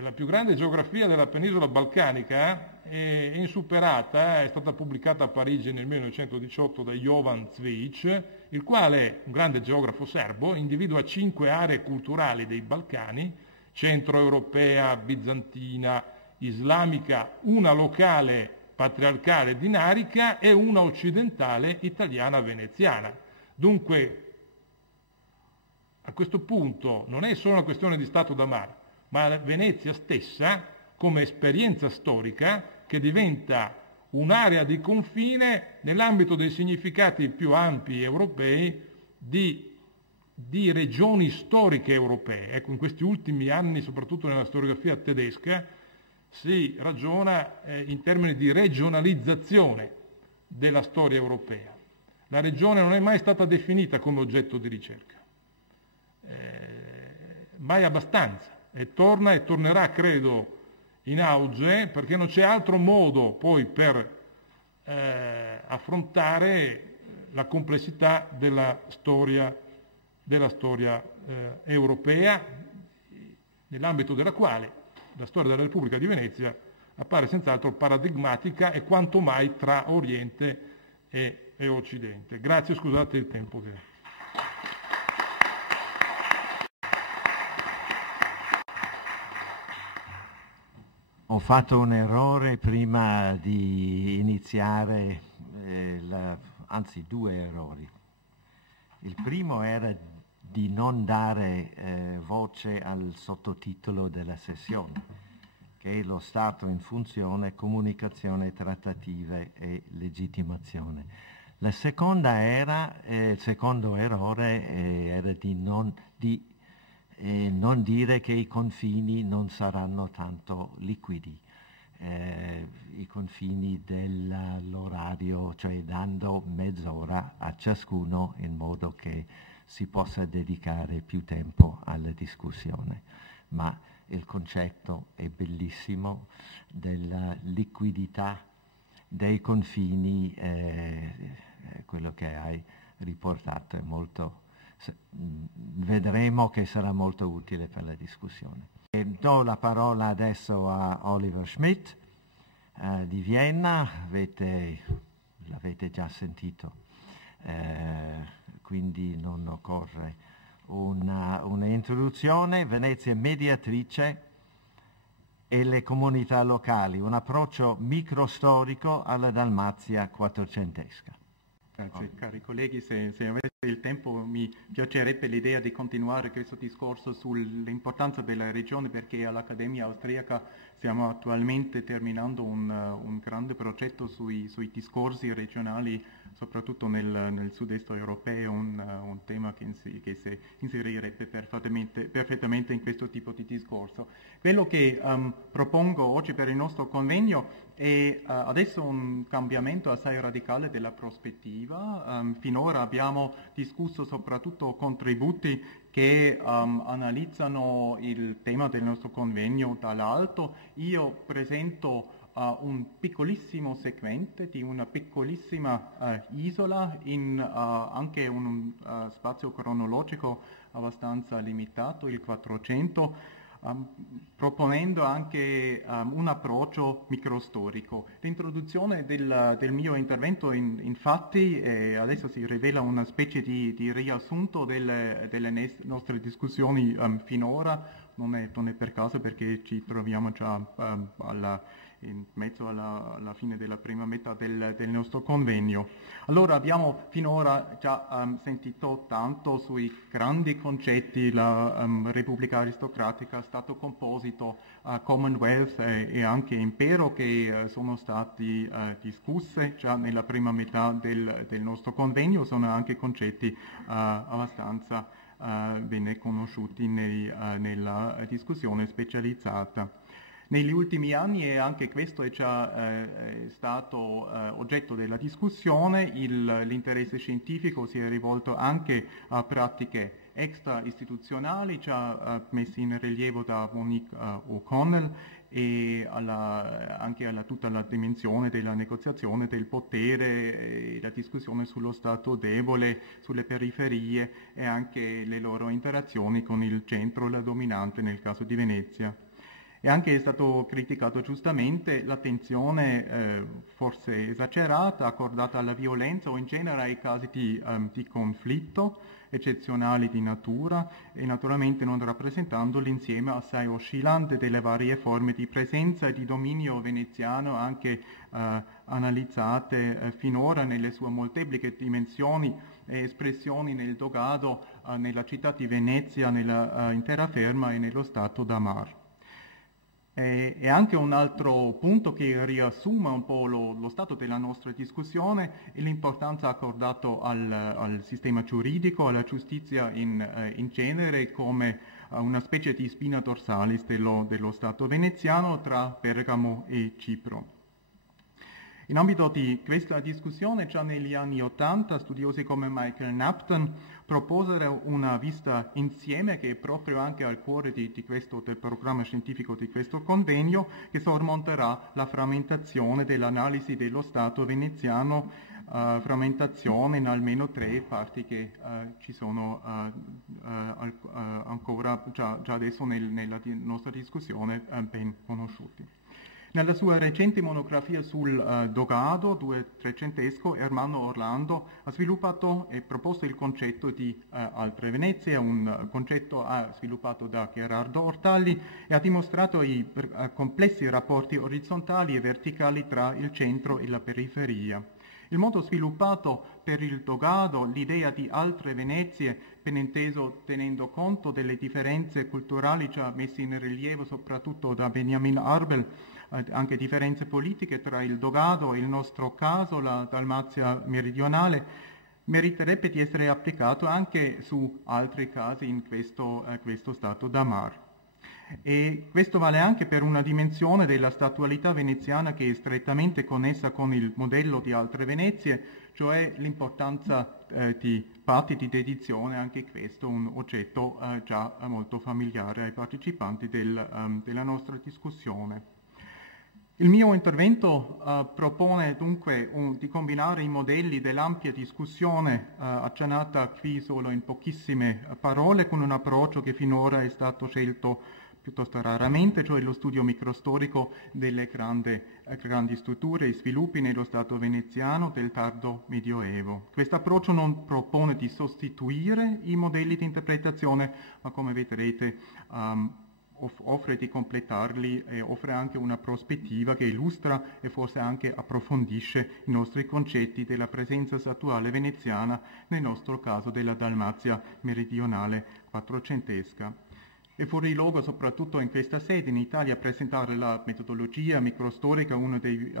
La più grande geografia della penisola balcanica è insuperata, è stata pubblicata a Parigi nel 1918 da Jovan Cvijic, il quale, un grande geografo serbo, individua 5 aree culturali dei Balcani: centroeuropea, bizantina, islamica, una locale patriarcale dinarica e una occidentale italiana veneziana. Dunque, a questo punto non è solo una questione di Stato da mare, ma Venezia stessa come esperienza storica che diventa un'area di confine nell'ambito dei significati più ampi europei di regioni storiche europee. Ecco, in questi ultimi anni, soprattutto nella storiografia tedesca, si ragiona in termini di regionalizzazione della storia europea. La regione non è mai stata definita come oggetto di ricerca, mai abbastanza. E torna e tornerà, credo, in auge, perché non c'è altro modo poi per affrontare la complessità della storia europea, nell'ambito della quale la storia della Repubblica di Venezia appare senz'altro paradigmatica e quanto mai tra Oriente e Occidente. Grazie, scusate il tempo che... Ho fatto un errore prima di iniziare, anzi 2 errori. Il primo era di non dare voce al sottotitolo della sessione, che è lo Stato in funzione, comunicazione, trattative e legittimazione. La seconda il secondo errore era di non dire che i confini non saranno tanto liquidi, i confini dell'orario, cioè dando mezz'ora a ciascuno in modo che si possa dedicare più tempo alla discussione. Ma il concetto è bellissimo della liquidità dei confini, quello che hai riportato è molto... vedremo che sarà molto utile per la discussione. Do la parola adesso a Oliver Schmidt di Vienna, l'avete già sentito, quindi non occorre un'introduzione. Venezia mediatrice e le comunità locali, un approccio microstorico alla Dalmazia quattrocentesca. Grazie, cari colleghi, se avete il tempo mi piacerebbe l'idea di continuare questo discorso sull'importanza della regione, perché all'Accademia Austriaca stiamo attualmente terminando un grande progetto sui discorsi regionali, soprattutto nel sud-est europeo, un tema che si inserirebbe perfettamente in questo tipo di discorso. Quello che propongo oggi per il nostro convegno è adesso un cambiamento assai radicale della prospettiva. Finora abbiamo discusso soprattutto contributi che analizzano il tema del nostro convegno dall'alto. Io presento un piccolissimo segmento di una piccolissima isola in anche un spazio cronologico abbastanza limitato, il 400, proponendo anche un approccio microstorico. L'introduzione del mio intervento infatti adesso si rivela una specie di riassunto delle nostre discussioni finora. Non è per caso, perché ci troviamo già in mezzo alla fine della prima metà del nostro convegno. Allora, abbiamo finora già sentito tanto sui grandi concetti, la Repubblica aristocratica, Stato composito, Commonwealth e anche impero, che sono stati discusse già nella prima metà del nostro convegno. Sono anche concetti abbastanza bene conosciuti nella discussione specializzata. Negli ultimi anni, e anche questo è già stato oggetto della discussione, l'interesse scientifico si è rivolto anche a pratiche extra-istituzionali, già messe in rilievo da Monique O'Connell, e anche alla tutta la dimensione della negoziazione del potere, la discussione sullo Stato debole, sulle periferie e anche le loro interazioni con il centro, la dominante nel caso di Venezia. E anche è stato criticato giustamente l'attenzione forse esagerata, accordata alla violenza o in genere ai casi di conflitto eccezionali di natura, e naturalmente non rappresentando l'insieme assai oscillante delle varie forme di presenza e di dominio veneziano, anche analizzate finora nelle sue molteplici dimensioni e espressioni nel dogado, nella città di Venezia, nella terraferma e nello stato da mar. E anche un altro punto che riassume un po' lo stato della nostra discussione è l'importanza accordata al sistema giuridico, alla giustizia in genere, come una specie di spina dorsalis dello Stato veneziano tra Bergamo e Cipro. In ambito di questa discussione, già negli anni '80, studiosi come Michael Napton proposero una vista insieme, che è proprio anche al cuore del programma scientifico di questo convegno, che sormonterà la frammentazione dell'analisi dello Stato veneziano, frammentazione in almeno 3 parti che ci sono ancora già adesso nella nostra discussione ben conosciuti. Nella sua recente monografia sul dogado trecentesco, Ermanno Orlando ha sviluppato e proposto il concetto di altre Venezie, un concetto sviluppato da Gerardo Ortalli, e ha dimostrato i complessi rapporti orizzontali e verticali tra il centro e la periferia. Il modo sviluppato per il dogado, l'idea di altre Venezie, ben inteso tenendo conto delle differenze culturali già messe in rilievo soprattutto da Benjamin Arbel, anche differenze politiche tra il dogado e il nostro caso, la Dalmazia meridionale, meriterebbe di essere applicato anche su altri casi in questo stato da mar. E questo vale anche per una dimensione della statualità veneziana che è strettamente connessa con il modello di altre Venezie, cioè l'importanza di patti di dedizione, anche questo un oggetto già molto familiare ai partecipanti della nostra discussione. Il mio intervento propone dunque di combinare i modelli dell'ampia discussione accennata qui solo in pochissime parole con un approccio che finora è stato scelto piuttosto raramente, cioè lo studio microstorico delle grandi strutture e sviluppi nello Stato veneziano del tardo Medioevo. Questo approccio non propone di sostituire i modelli di interpretazione, ma come vedrete offre di completarli e offre anche una prospettiva che illustra e forse anche approfondisce i nostri concetti della presenza statuale veneziana, nel nostro caso della Dalmazia meridionale quattrocentesca. È fuori luogo, soprattutto in questa sede, in Italia, presentare la metodologia microstorica, uno dei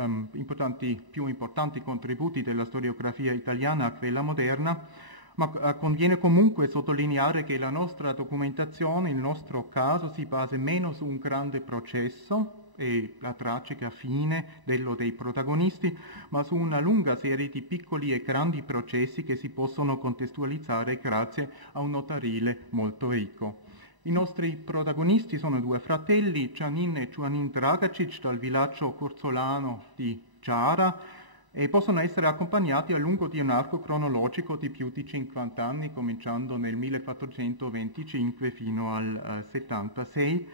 più importanti contributi della storiografia italiana a quella moderna, ma conviene comunque sottolineare che la nostra documentazione, il nostro caso, si basa meno su un grande processo e la tragica fine dei protagonisti, ma su una lunga serie di piccoli e grandi processi che si possono contestualizzare grazie a un notarile molto ricco. I nostri protagonisti sono due fratelli, Gianin e Juanin Dragacic, dal villaggio corzolano di Giara, e possono essere accompagnati a lungo di un arco cronologico di più di 50 anni, cominciando nel 1425 fino al 76,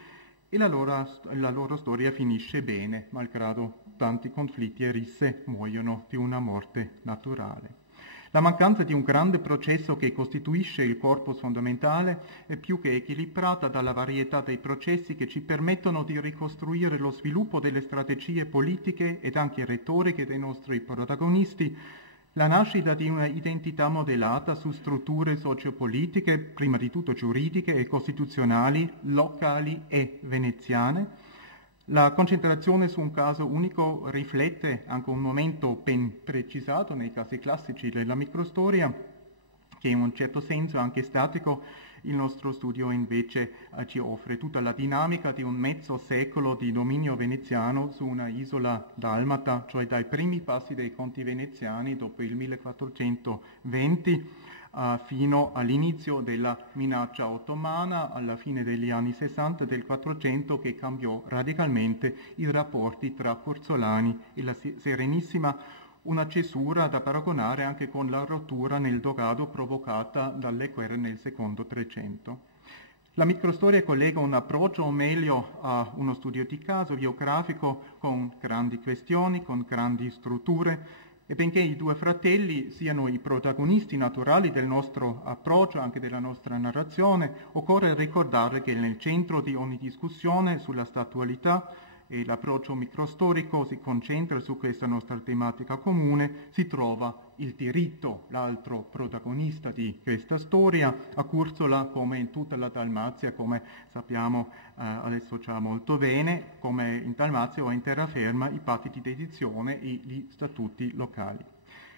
e la loro storia finisce bene, malgrado tanti conflitti e risse muoiono di una morte naturale. La mancanza di un grande processo che costituisce il corpus fondamentale è più che equilibrata dalla varietà dei processi che ci permettono di ricostruire lo sviluppo delle strategie politiche ed anche retoriche dei nostri protagonisti, la nascita di una identità modellata su strutture sociopolitiche, prima di tutto giuridiche e costituzionali, locali e veneziane. La concentrazione su un caso unico riflette anche un momento ben precisato nei casi classici della microstoria, che in un certo senso è anche statico. Il nostro studio invece ci offre tutta la dinamica di un mezzo secolo di dominio veneziano su una isola dalmata, cioè dai primi passi dei conti veneziani dopo il 1420 fino all'inizio della minaccia ottomana, alla fine degli anni 60 del 400, che cambiò radicalmente i rapporti tra Corzolani e la Serenissima, una cesura da paragonare anche con la rottura nel dogado provocata dalle guerre nel secondo Trecento. La microstoria collega un approccio, o meglio a uno studio di caso biografico con grandi questioni, con grandi strutture, e benché i due fratelli siano i protagonisti naturali del nostro approccio, anche della nostra narrazione, occorre ricordare che nel centro di ogni discussione sulla statualità, e l'approccio microstorico si concentra su questa nostra tematica comune, si trova il diritto, l'altro protagonista di questa storia, a Curzola come in tutta la Dalmazia, come sappiamo adesso già molto bene, come in Dalmazia o in terraferma, i patti di dedizione e gli statuti locali.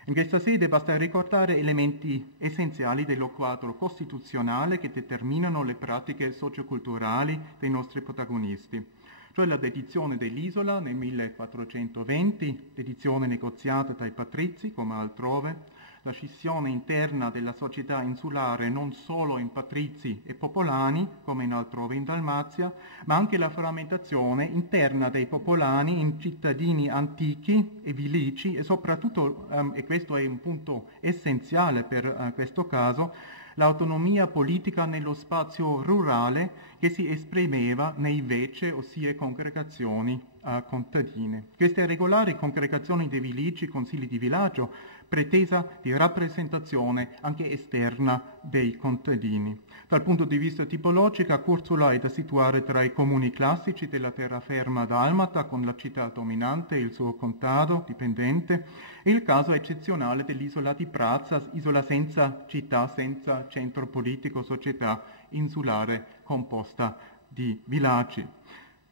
In questa sede basta ricordare elementi essenziali dello quadro costituzionale che determinano le pratiche socioculturali dei nostri protagonisti, cioè la dedizione dell'isola nel 1420, dedizione negoziata dai patrizi come altrove, la scissione interna della società insulare non solo in patrizi e popolani come in altrove in Dalmazia, ma anche la frammentazione interna dei popolani in cittadini antichi e vilici e soprattutto, e questo è un punto essenziale per questo caso, l'autonomia politica nello spazio rurale che si esprimeva nei vece, ossia congregazioni contadine. Queste regolari congregazioni dei villaggi, consigli di villaggio, pretesa di rappresentazione anche esterna dei contadini. Dal punto di vista tipologico, Curzola è da situare tra i comuni classici della terraferma dalmata, con la città dominante e il suo contado dipendente, e il caso eccezionale dell'isola di Brazza, isola senza città, senza centro politico, società insulare composta di villaggi.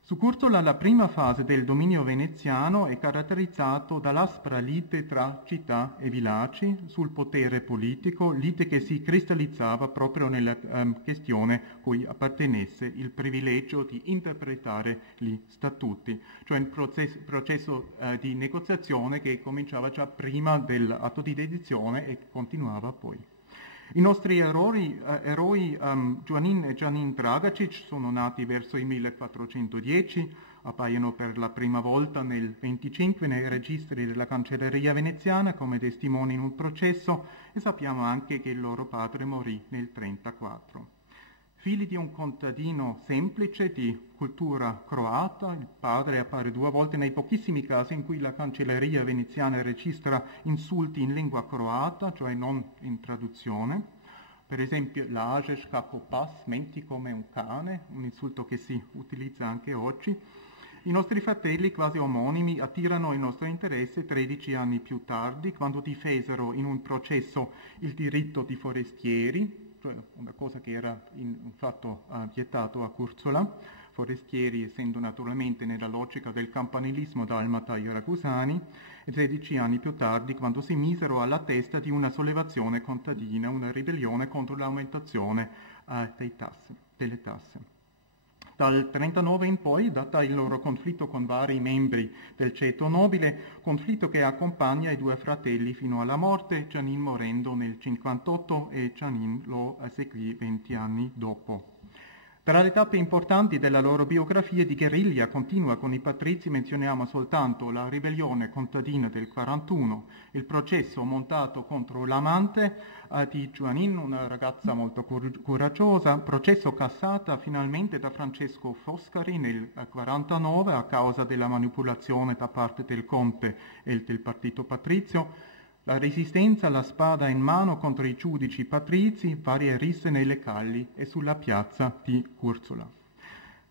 Su Curzola la prima fase del dominio veneziano è caratterizzato dall'aspra lite tra città e villaggi sul potere politico, lite che si cristallizzava proprio nella questione cui appartenesse il privilegio di interpretare gli statuti, cioè un processo di negoziazione che cominciava già prima dell'atto di dedizione e continuava poi. I nostri eroi Joanin e Janin Dragacic sono nati verso il 1410, appaiono per la prima volta nel 25 nei registri della Cancelleria veneziana come testimoni in un processo e sappiamo anche che il loro padre morì nel 34. Figli di un contadino semplice di cultura croata, il padre appare 2 volte nei pochissimi casi in cui la Cancelleria veneziana registra insulti in lingua croata, cioè non in traduzione. Per esempio, lažeš kako pas, menti come un cane, un insulto che si utilizza anche oggi. I nostri fratelli, quasi omonimi, attirano il nostro interesse 13 anni più tardi, quando difesero in un processo il diritto di forestieri, cioè una cosa che era un fatto vietato a Curzola, forestieri essendo naturalmente nella logica del campanilismo dalmata ai ragusani, e 13 anni più tardi quando si misero alla testa di una sollevazione contadina, una ribellione contro l'aumentazione delle tasse. Dal 39 in poi data il loro conflitto con vari membri del ceto nobile, conflitto che accompagna i 2 fratelli fino alla morte, Janin morendo nel 58 e Janin lo seguì 20 anni dopo. Tra le tappe importanti della loro biografia di guerriglia continua con i patrizi menzioniamo soltanto la ribellione contadina del 41, il processo montato contro l'amante di Joanin, una ragazza molto coraggiosa, processo cassata finalmente da Francesco Foscari nel 49 a causa della manipolazione da parte del conte e del partito patrizio, la resistenza alla spada in mano contro i giudici patrizi, varie risse nelle calli e sulla piazza di Curzola.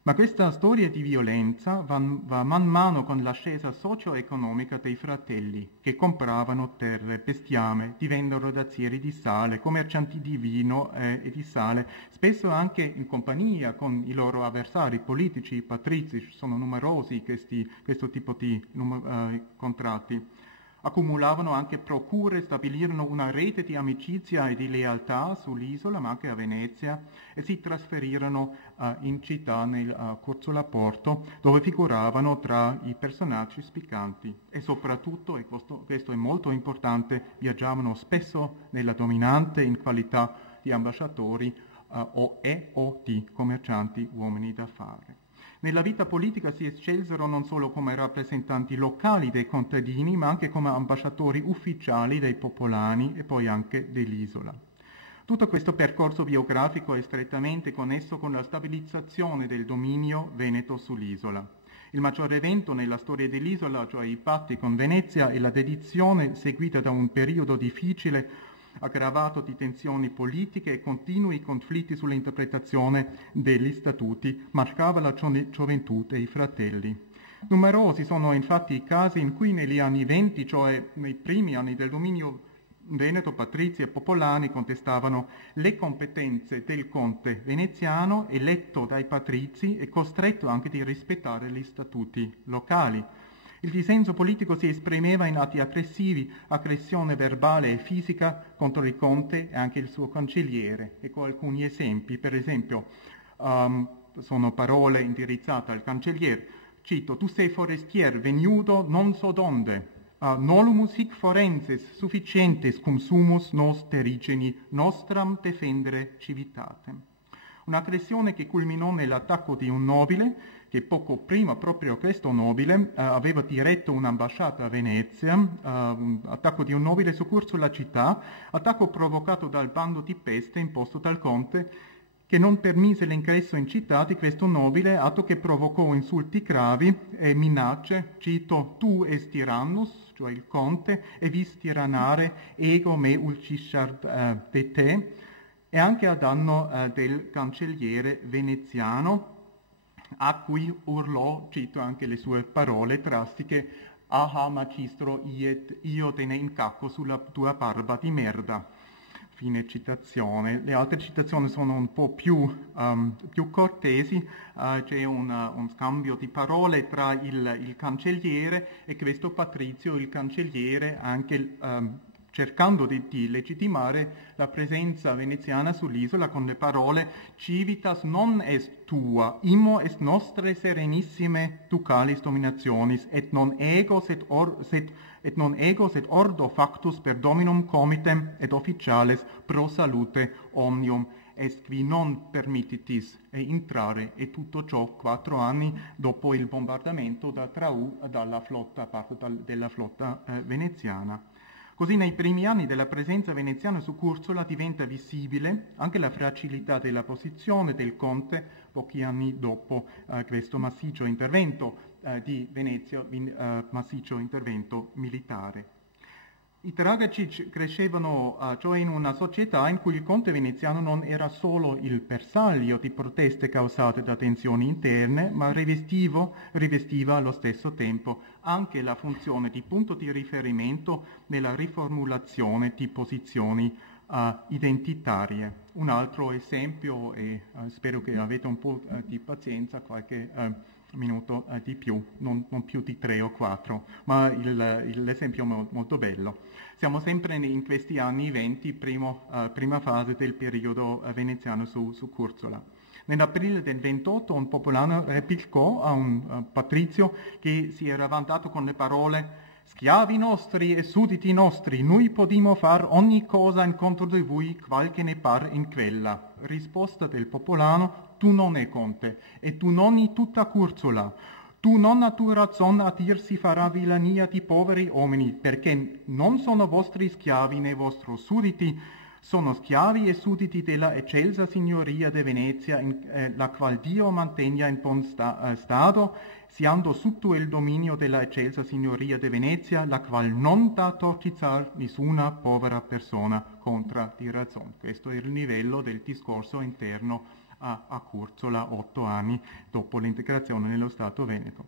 Ma questa storia di violenza va man mano con l'ascesa socio-economica dei fratelli, che compravano terre, bestiame, divennero razzieri di sale, commercianti di vino e di sale, spesso anche in compagnia con i loro avversari politici, patrizi, sono numerosi questo tipo di contratti. Accumulavano anche procure, stabilirono una rete di amicizia e di lealtà sull'isola, ma anche a Venezia, e si trasferirono in città nel Curzola Porto, dove figuravano tra i personaggi spiccanti. E soprattutto, e questo è molto importante, viaggiavano spesso nella dominante in qualità di ambasciatori o di commercianti uomini d'affari. Nella vita politica si scelsero non solo come rappresentanti locali dei contadini, ma anche come ambasciatori ufficiali dei popolani e poi anche dell'isola. Tutto questo percorso biografico è strettamente connesso con la stabilizzazione del dominio veneto sull'isola. Il maggiore evento nella storia dell'isola, cioè i patti con Venezia e la dedizione seguita da un periodo difficile aggravato di tensioni politiche e continui conflitti sull'interpretazione degli statuti, marcava la gioventù dei fratelli. Numerosi sono infatti i casi in cui negli anni 20, cioè nei primi anni del dominio veneto, patrizi e popolani contestavano le competenze del conte veneziano, eletto dai patrizi e costretto anche di rispettare gli statuti locali. Il dissenso politico si esprimeva in atti aggressivi, aggressione verbale e fisica contro il conte e anche il suo cancelliere. Ecco alcuni esempi, per esempio sono parole indirizzate al cancelliere. Cito, tu sei forestier, venuto non so donde, nolumus hic forenses sufficientes cum sumus nos terigeni nostram defendere civitatem. Un'aggressione che culminò nell'attacco di un nobile, che poco prima proprio questo nobile aveva diretto un'ambasciata a Venezia, attacco di un nobile su Curzola città, attacco provocato dal bando di peste imposto dal conte, che non permise l'ingresso in città di questo nobile, atto che provocò insulti gravi e minacce, cito, tu es tyrannus, cioè il conte, e vis tyrannare ego me ulcisciar de te, e anche a danno del cancelliere veneziano, a cui urlò, cito anche le sue parole drastiche, aha magistro io te ne incacco sulla tua barba di merda. Fine citazione. Le altre citazioni sono un po' più cortesi, c'è un scambio di parole tra il cancelliere e questo Patrizio, il cancelliere, anche cercando di legittimare la presenza veneziana sull'isola con le parole civitas non est tua, immo est nostre serenissime ducalis dominationis, et non ego sed ordo factus per dominum comitem et officiales pro salute omnium est qui non permittitis entrare, e tutto ciò 4 anni dopo il bombardamento da Traù dalla flotta veneziana. Così nei primi anni della presenza veneziana su Curzola diventa visibile anche la fragilità della posizione del conte pochi anni dopo questo massiccio intervento di Venezia, massiccio intervento militare. I Dragacic crescevano cioè in una società in cui il conte veneziano non era solo il bersaglio di proteste causate da tensioni interne, ma rivestiva allo stesso tempo anche la funzione di punto di riferimento nella riformulazione di posizioni identitarie. Un altro esempio, e spero che avete un po' di pazienza, qualche minuto di più, non più di 3 o 4, ma l'esempio è molto bello. Siamo sempre in questi anni 20, prima fase del periodo veneziano su Curzola. Nell'aprile del 28 un popolano replicò a un patrizio che si era vantato con le parole «Schiavi nostri e sudditi nostri, noi podimo far ogni cosa in contro di voi, qual che ne par in quella». Risposta del popolano: «Tu non è conte, e tu non i tutta Curzola. Tu non a tu razzon a dir si farà villania di poveri uomini, perché non sono vostri schiavi né vostri sudditi, sono schiavi e sudditi della eccelsa signoria de Venezia, la qual Dio mantenga in buon stato, siando sotto il dominio della eccelsa signoria de Venezia, la qual non da tortizzar nessuna povera persona contra di razzon». Questo è il livello del discorso interno a Curzola 8 anni dopo l'integrazione nello Stato Veneto.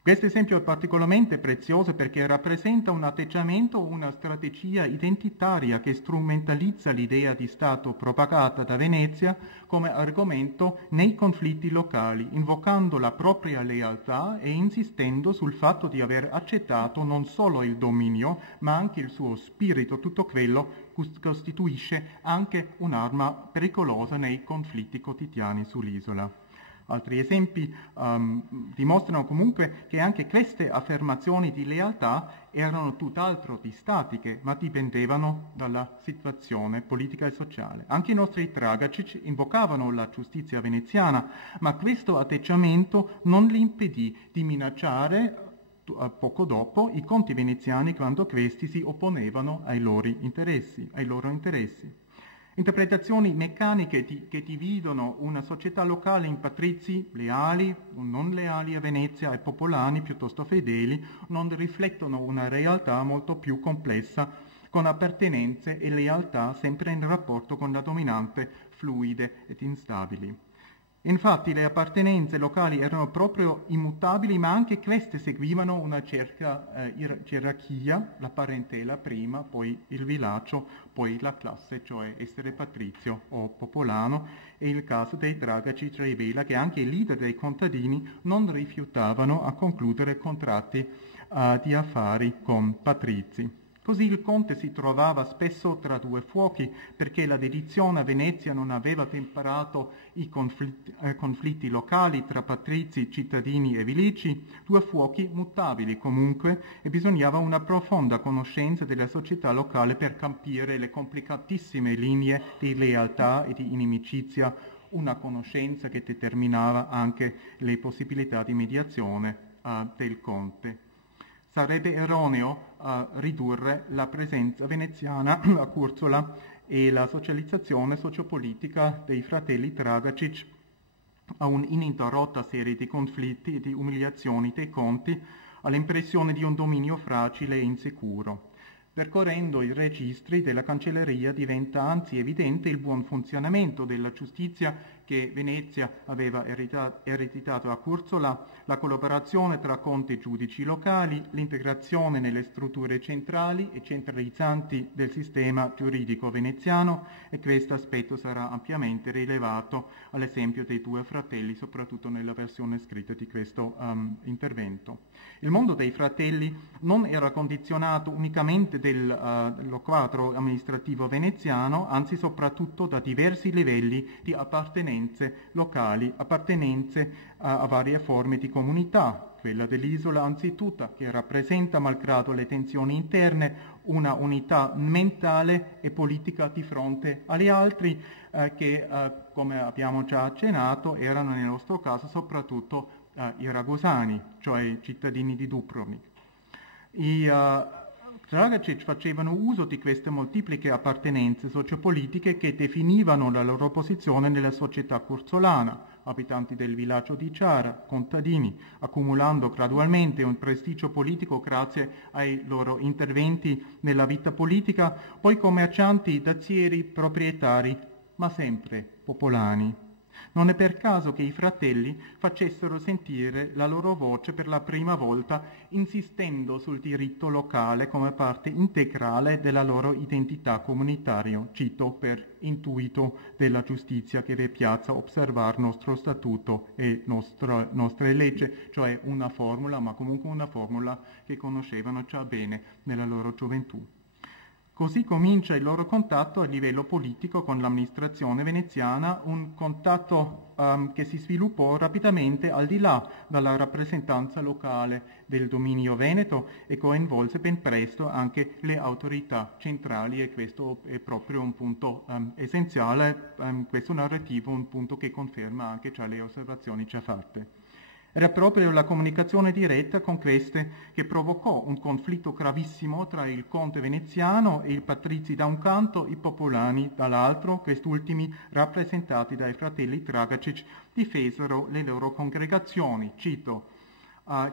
Questo esempio è particolarmente prezioso perché rappresenta un atteggiamento, una strategia identitaria che strumentalizza l'idea di Stato propagata da Venezia come argomento nei conflitti locali, invocando la propria lealtà e insistendo sul fatto di aver accettato non solo il dominio, ma anche il suo spirito. Tutto quello costituisce anche un'arma pericolosa nei conflitti quotidiani sull'isola. Altri esempi dimostrano comunque che anche queste affermazioni di lealtà erano tutt'altro di statiche, ma dipendevano dalla situazione politica e sociale. Anche i nostri Dragacic invocavano la giustizia veneziana, ma questo atteggiamento non li impedì di minacciare poco dopo i conti veneziani quando questi si opponevano ai loro interessi. Interpretazioni meccaniche che dividono una società locale in patrizi leali o non leali a Venezia e popolani piuttosto fedeli non riflettono una realtà molto più complessa, con appartenenze e lealtà sempre in rapporto con la dominante, fluide ed instabili. Infatti le appartenenze locali erano proprio immutabili, ma anche queste seguivano una certa gerarchia, la parentela prima, poi il villaggio, poi la classe, cioè essere patrizio o popolano, e il caso dei Dragacic rivela che anche i leader dei contadini non rifiutavano a concludere contratti di affari con patrizi. Così il conte si trovava spesso tra due fuochi, perché la dedizione a Venezia non aveva temperato i conflitti locali tra patrizi, cittadini e vilici, due fuochi mutabili comunque, e bisognava una profonda conoscenza della società locale per capire le complicatissime linee di lealtà e di inimicizia, una conoscenza che determinava anche le possibilità di mediazione del conte. Sarebbe erroneo ridurre la presenza veneziana a Curzola e la socializzazione sociopolitica dei fratelli Tragacic a un'ininterrotta serie di conflitti e di umiliazioni dei conti, all'impressione di un dominio fragile e insicuro. Percorrendo i registri della Cancelleria diventa anzi evidente il buon funzionamento della giustizia che Venezia aveva ereditato a Curzola, la collaborazione tra conti e giudici locali, l'integrazione nelle strutture centrali e centralizzanti del sistema giuridico veneziano, e questo aspetto sarà ampiamente rilevato all'esempio dei due fratelli, soprattutto nella versione scritta di questo intervento. Il mondo dei fratelli non era condizionato unicamente del quadro amministrativo veneziano, anzi soprattutto da diversi livelli di appartenenze locali, appartenenze a varie forme di comunità, quella dell'isola anzitutto, che rappresenta, malgrado le tensioni interne, una unità mentale e politica di fronte agli altri che, come abbiamo già accennato, erano nel nostro caso soprattutto i ragusani, cioè i cittadini di Dubrovnik. I Tragacic facevano uso di queste moltipliche appartenenze sociopolitiche che definivano la loro posizione nella società curzolana, abitanti del villaggio di Ciara, contadini, accumulando gradualmente un prestigio politico grazie ai loro interventi nella vita politica, poi commercianti, dazieri, proprietari, ma sempre popolani. Non è per caso che i fratelli facessero sentire la loro voce per la prima volta insistendo sul diritto locale come parte integrale della loro identità comunitaria, cito per intuito della giustizia che vi piace osservare nostro statuto e nostre leggi, cioè una formula, ma comunque una formula che conoscevano già bene nella loro gioventù. Così comincia il loro contatto a livello politico con l'amministrazione veneziana, un contatto che si sviluppò rapidamente al di là della rappresentanza locale del dominio veneto e coinvolse ben presto anche le autorità centrali, e questo è proprio un punto essenziale, questo narrativo, un punto che conferma anche già le osservazioni già fatte. Era proprio la comunicazione diretta con queste che provocò un conflitto gravissimo tra il conte veneziano e i patrizi da un canto, i popolani dall'altro. Quest'ultimi, rappresentati dai fratelli Tragacic, difesero le loro congregazioni, cito,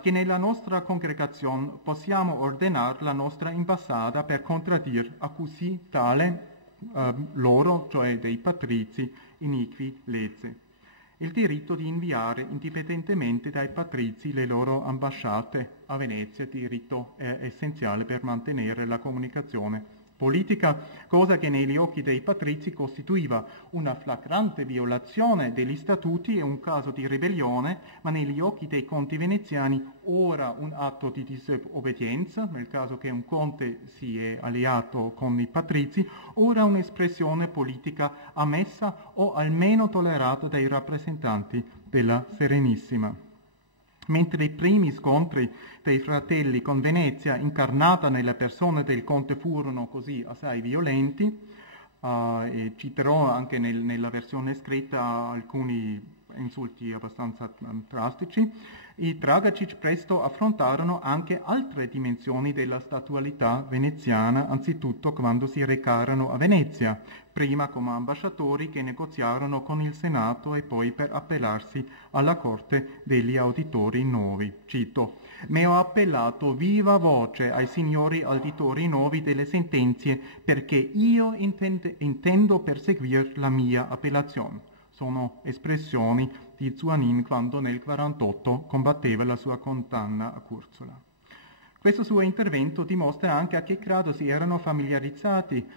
che nella nostra congregazione possiamo ordinare la nostra imbasata per contraddire a così tale loro, cioè dei patrizi, iniqui legge. Il diritto di inviare indipendentemente dai patrizi le loro ambasciate a Venezia, diritto essenziale per mantenere la comunicazione politica, cosa che negli occhi dei patrizi costituiva una flagrante violazione degli statuti e un caso di ribellione, ma negli occhi dei conti veneziani ora un atto di disobbedienza, nel caso che un conte si è alleato con i patrizi, ora un'espressione politica ammessa o almeno tollerata dai rappresentanti della Serenissima. Mentre i primi scontri dei fratelli con Venezia, incarnata nella persona del conte, furono così assai violenti, e citerò anche nella versione scritta alcuni insulti abbastanza drastici, i Tragacic presto affrontarono anche altre dimensioni della statualità veneziana, anzitutto quando si recarono a Venezia, prima come ambasciatori che negoziarono con il Senato e poi per appellarsi alla Corte degli Auditori Nuovi. Cito: «Me ho appellato viva voce ai signori auditori nuovi delle sentenze perché io intendo perseguire la mia appellazione». Sono espressioni di Zuanin quando nel 1948 combatteva la sua condanna a Curzola. Questo suo intervento dimostra anche a che grado si erano familiarizzati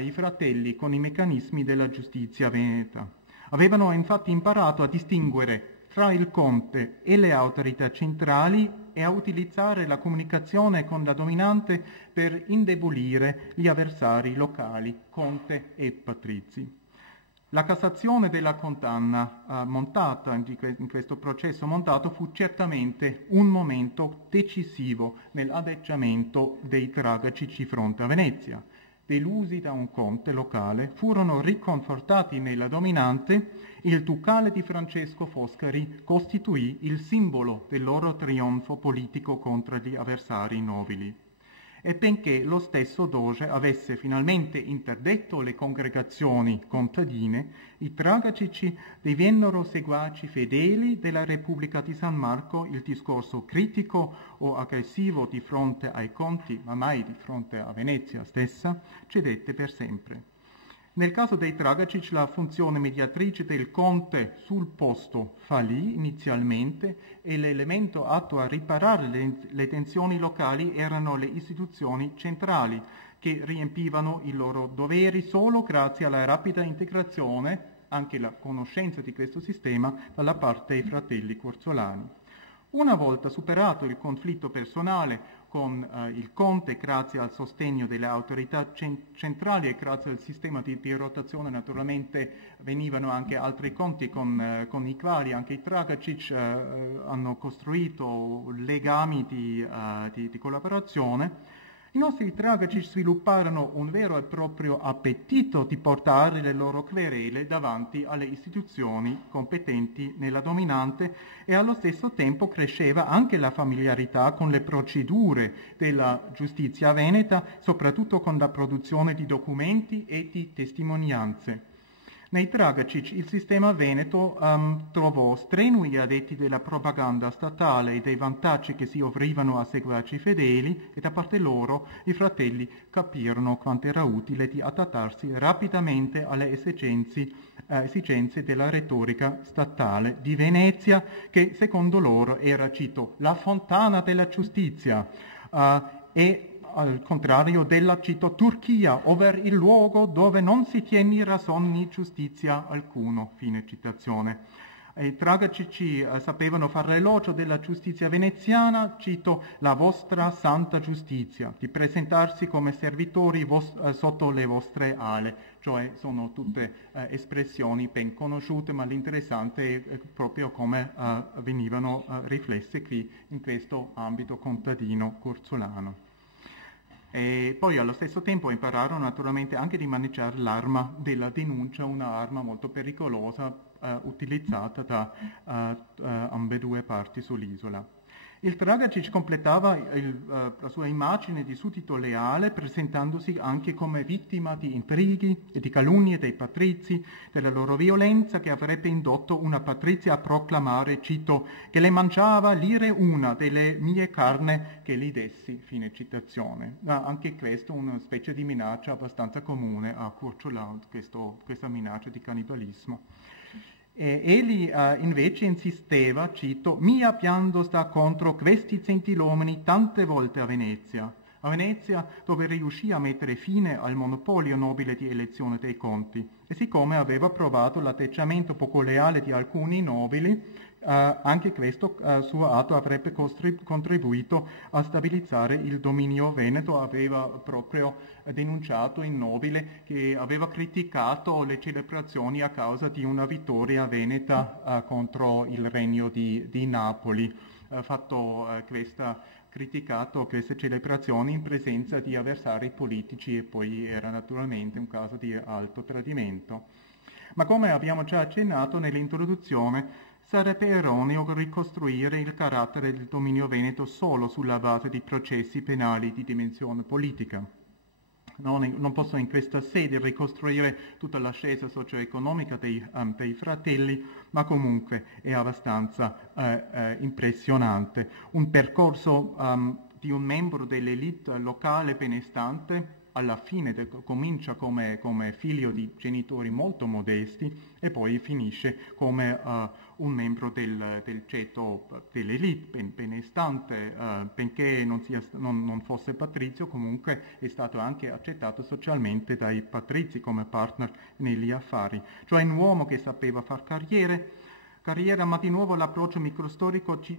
i fratelli con i meccanismi della giustizia veneta. Avevano infatti imparato a distinguere tra il conte e le autorità centrali e a utilizzare la comunicazione con la dominante per indebolire gli avversari locali, conte e patrizi. La cassazione della condanna montata in questo processo montato fu certamente un momento decisivo nell'atteggiamento dei Tragacic di fronte a Venezia. Delusi da un conte locale, furono riconfortati nella dominante. Il ducale di Francesco Foscari costituì il simbolo del loro trionfo politico contro gli avversari nobili. e benché lo stesso doge avesse finalmente interdetto le congregazioni contadine, i Tragacici divennero seguaci fedeli della Repubblica di San Marco. Il discorso critico o aggressivo di fronte ai conti, ma mai di fronte a Venezia stessa, cedette per sempre. Nel caso dei Tragacic la funzione mediatrice del conte sul posto fallì inizialmente e l'elemento atto a riparare le tensioni locali erano le istituzioni centrali che riempivano i loro doveri solo grazie alla rapida integrazione, anche la conoscenza di questo sistema, dalla parte dei fratelli Curzolani. Una volta superato il conflitto personale con il conte, grazie al sostegno delle autorità centrali e grazie al sistema di rotazione, naturalmente venivano anche altri conti con i quali anche i Tragacic hanno costruito legami di collaborazione. I nostri Tragacic svilupparono un vero e proprio appetito di portare le loro querele davanti alle istituzioni competenti nella dominante e allo stesso tempo cresceva anche la familiarità con le procedure della giustizia veneta, soprattutto con la produzione di documenti e di testimonianze. Nei Tragacic il sistema veneto trovò strenui addetti della propaganda statale e dei vantaggi che si offrivano a seguaci fedeli e da parte loro i fratelli capirono quanto era utile di adattarsi rapidamente alle esigenze della retorica statale di Venezia, che secondo loro era, cito, la fontana della giustizia e al contrario della, cito, Turchia, over il luogo dove non si tiene ragion ni giustizia alcuno, fine citazione. I Tragacici sapevano fare elogio della giustizia veneziana, cito, la vostra santa giustizia, di presentarsi come servitori sotto le vostre ale, cioè sono tutte espressioni ben conosciute, ma l'interessante è proprio come venivano riflesse qui in questo ambito contadino curzolano. E poi allo stesso tempo impararono naturalmente anche di maneggiare l'arma della denuncia, un'arma molto pericolosa utilizzata da ambedue parti sull'isola. Il Tragacic completava la sua immagine di suddito leale presentandosi anche come vittima di intrighi e di calunnie dei patrizi, della loro violenza che avrebbe indotto una patrizia a proclamare, cito, che le mangiava l'ire una delle mie carne che gli dessi, fine citazione. Anche questo una specie di minaccia abbastanza comune a Curciola, questa minaccia di cannibalismo. Egli invece insisteva, cito, «Mia piando sta contro questi gentilomini tante volte a Venezia, dove riuscì a mettere fine al monopolio nobile di elezione dei conti, e siccome aveva provato l'atteggiamento poco leale di alcuni nobili, anche questo suo atto avrebbe contribuito a stabilizzare il dominio veneto. Aveva proprio denunciato il nobile che aveva criticato le celebrazioni a causa di una vittoria veneta contro il regno di Napoli, criticato queste celebrazioni in presenza di avversari politici e poi era naturalmente un caso di alto tradimento. Ma come abbiamo già accennato nell'introduzione, sarebbe erroneo ricostruire il carattere del dominio veneto solo sulla base di processi penali di dimensione politica. Non posso in questa sede ricostruire tutta l'ascesa socio-economica dei fratelli, ma comunque è abbastanza impressionante. Un percorso di un membro dell'elite locale benestante, alla fine comincia come figlio di genitori molto modesti e poi finisce come un membro del ceto dell'elite benestante, benché non fosse patrizio, comunque è stato anche accettato socialmente dai patrizi come partner negli affari. Cioè un uomo che sapeva far carriera, ma di nuovo l'approccio microstorico ci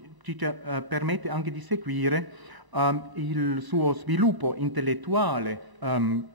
permette anche di seguire il suo sviluppo intellettuale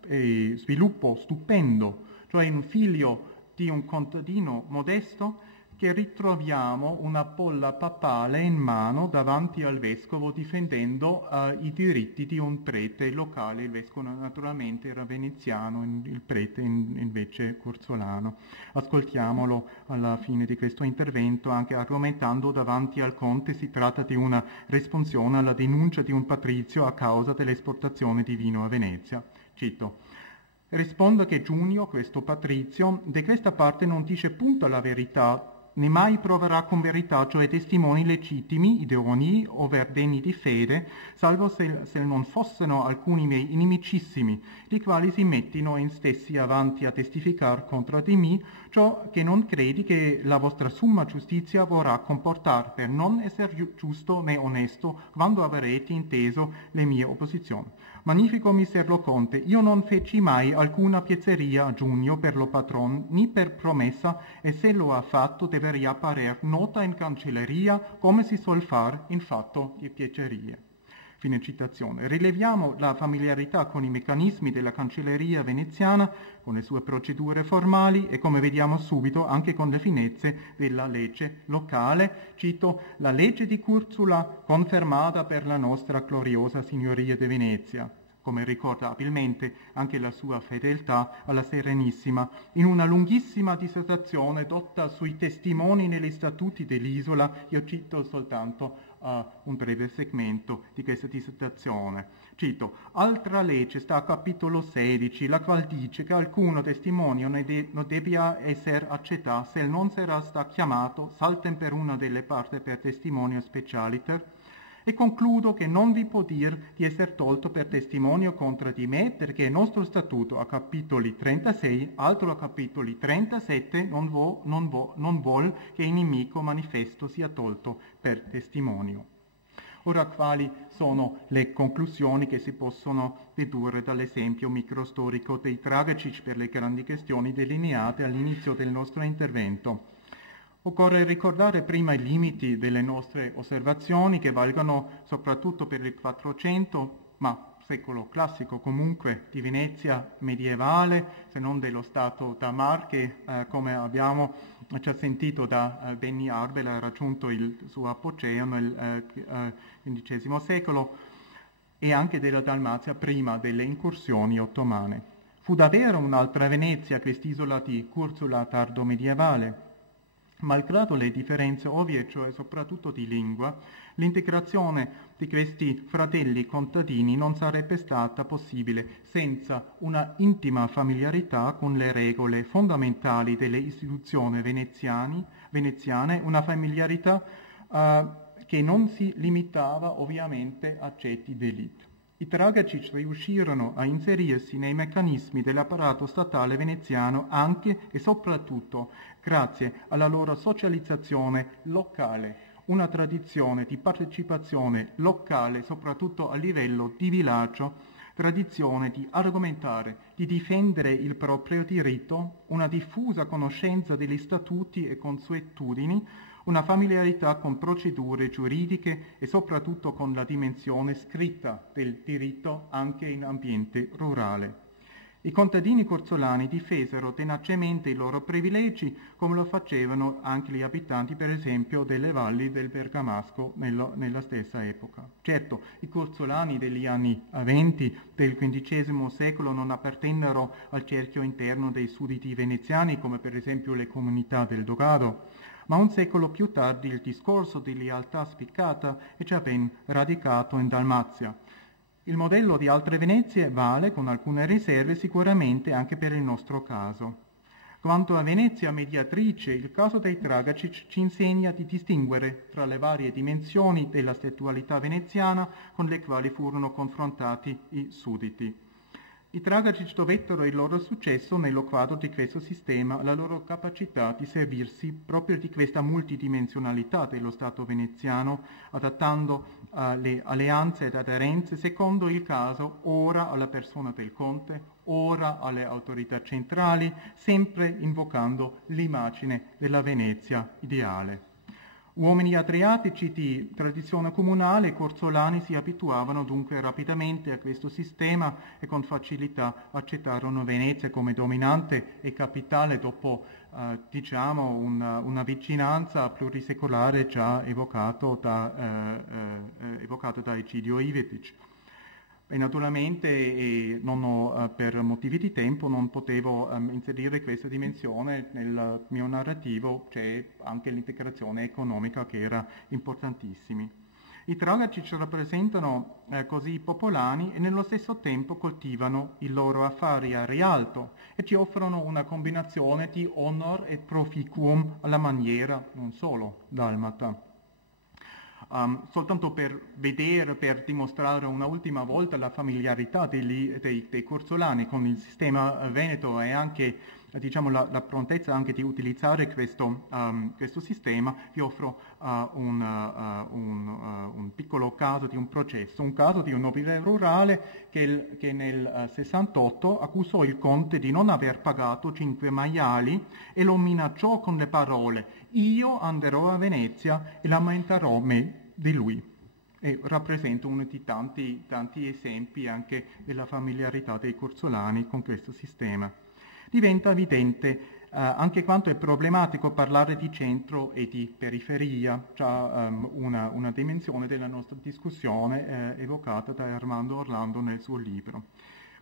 e sviluppo stupendo, cioè un figlio di un contadino modesto che ritroviamo una polla papale in mano davanti al vescovo difendendo i diritti di un prete locale. Il vescovo naturalmente era veneziano, il prete invece curzolano. Ascoltiamolo alla fine di questo intervento, anche argomentando davanti al conte si tratta di una risponsione alla denuncia di un patrizio a causa dell'esportazione di vino a Venezia. Cito: rispondo che Giunio, questo patrizio, di questa parte non dice punto la verità, né mai proverà con verità, cioè testimoni legittimi, idonei o verdegni di fede, salvo se non fossero alcuni miei inimicissimi, i quali si mettino in stessi avanti a testificar contro di me, ciò che non credi che la vostra summa giustizia vorrà comportar per non essere giusto né onesto quando avrete inteso le mie opposizioni. Magnifico mister lo conte, io non feci mai alcuna pizzeria a Giugno per lo patron, né per promessa, e se lo ha fatto deveria apparer nota in cancelleria, come si suol far in fatto di piecerie. Fine citazione. Rileviamo la familiarità con i meccanismi della cancelleria veneziana, con le sue procedure formali e, come vediamo subito, anche con le finezze della legge locale. Cito: la legge di Curzula confermata per la nostra gloriosa signoria di Venezia, come ricorda abilmente anche la sua fedeltà alla Serenissima, in una lunghissima dissertazione dotta sui testimoni negli statuti dell'isola. Io cito soltanto un breve segmento di questa dissertazione. Cito: altra legge sta a capitolo 16, la qual dice che alcuno testimonio non debbia essere accettato se non sarà sta chiamato, salten per una delle parti per testimonio specialiter. E concludo che non vi può dir di essere tolto per testimonio contro di me, perché il nostro statuto a capitoli 36, altro a capitoli 37, non vuol che il nemico manifesto sia tolto per testimonio. Ora, quali sono le conclusioni che si possono dedurre dall'esempio microstorico dei Tragacic per le grandi questioni delineate all'inizio del nostro intervento? Occorre ricordare prima i limiti delle nostre osservazioni, che valgono soprattutto per il 400, ma secolo classico comunque, di Venezia medievale, se non dello Stato da Marche, come abbiamo già sentito da Benny Arbel, ha raggiunto il suo apogeo nel XV secolo, e anche della Dalmazia prima delle incursioni ottomane. Fu davvero un'altra Venezia quest'isola di Curzula tardo-medievale. Malgrado le differenze ovvie, cioè soprattutto di lingua, l'integrazione di questi fratelli contadini non sarebbe stata possibile senza una intima familiarità con le regole fondamentali delle istituzioni veneziane, una familiarità che non si limitava ovviamente a ceti d'élite. I Tragacic riuscirono a inserirsi nei meccanismi dell'apparato statale veneziano anche e soprattutto grazie alla loro socializzazione locale, una tradizione di partecipazione locale soprattutto a livello di villaggio, tradizione di argomentare, di difendere il proprio diritto, una diffusa conoscenza degli statuti e consuetudini, una familiarità con procedure giuridiche e soprattutto con la dimensione scritta del diritto anche in ambiente rurale. I contadini curzolani difesero tenacemente i loro privilegi, come lo facevano anche gli abitanti, per esempio, delle valli del Bergamasco nella stessa epoca. Certo, i curzolani degli anni venti del XV secolo non appartennero al cerchio interno dei sudditi veneziani, come per esempio le comunità del Dogado, ma un secolo più tardi il discorso di lealtà spiccata è già ben radicato in Dalmazia. Il modello di altre Venezie vale, con alcune riserve, sicuramente anche per il nostro caso. Quanto a Venezia mediatrice, il caso dei Tragacic ci insegna di distinguere tra le varie dimensioni della statualità veneziana con le quali furono confrontati i sudditi. I Tragacic dovettero il loro successo nello quadro di questo sistema alla loro capacità di servirsi proprio di questa multidimensionalità dello Stato veneziano, adattando le alleanze ed aderenze secondo il caso, ora alla persona del conte, ora alle autorità centrali, sempre invocando l'immagine della Venezia ideale. Uomini adriatici di tradizione comunale, i curzolani si abituavano dunque rapidamente a questo sistema e con facilità accettarono Venezia come dominante e capitale dopo diciamo una vicinanza plurisecolare già evocato da Egidio Ivetic. E naturalmente per motivi di tempo non potevo inserire questa dimensione nel mio narrativo, c'è anche l'integrazione economica che era importantissima. I Tragacic rappresentano così i popolani e nello stesso tempo coltivano i loro affari a Rialto e ci offrono una combinazione di honor e proficuum alla maniera non solo dalmata. Soltanto per dimostrare una ultima volta la familiarità dei Curzolani con il sistema veneto e anche diciamo, la prontezza anche di utilizzare questo sistema, vi offro un piccolo caso di un processo, un caso di un nobile rurale che nel 68 accusò il conte di non aver pagato 5 maiali e lo minacciò con le parole: io anderò a Venezia e lamenterò me di lui. E rappresenta uno di tanti esempi anche della familiarità dei Curzolani con questo sistema. Diventa evidente anche quanto è problematico parlare di centro e di periferia, già una dimensione della nostra discussione evocata da Armando Orlando nel suo libro.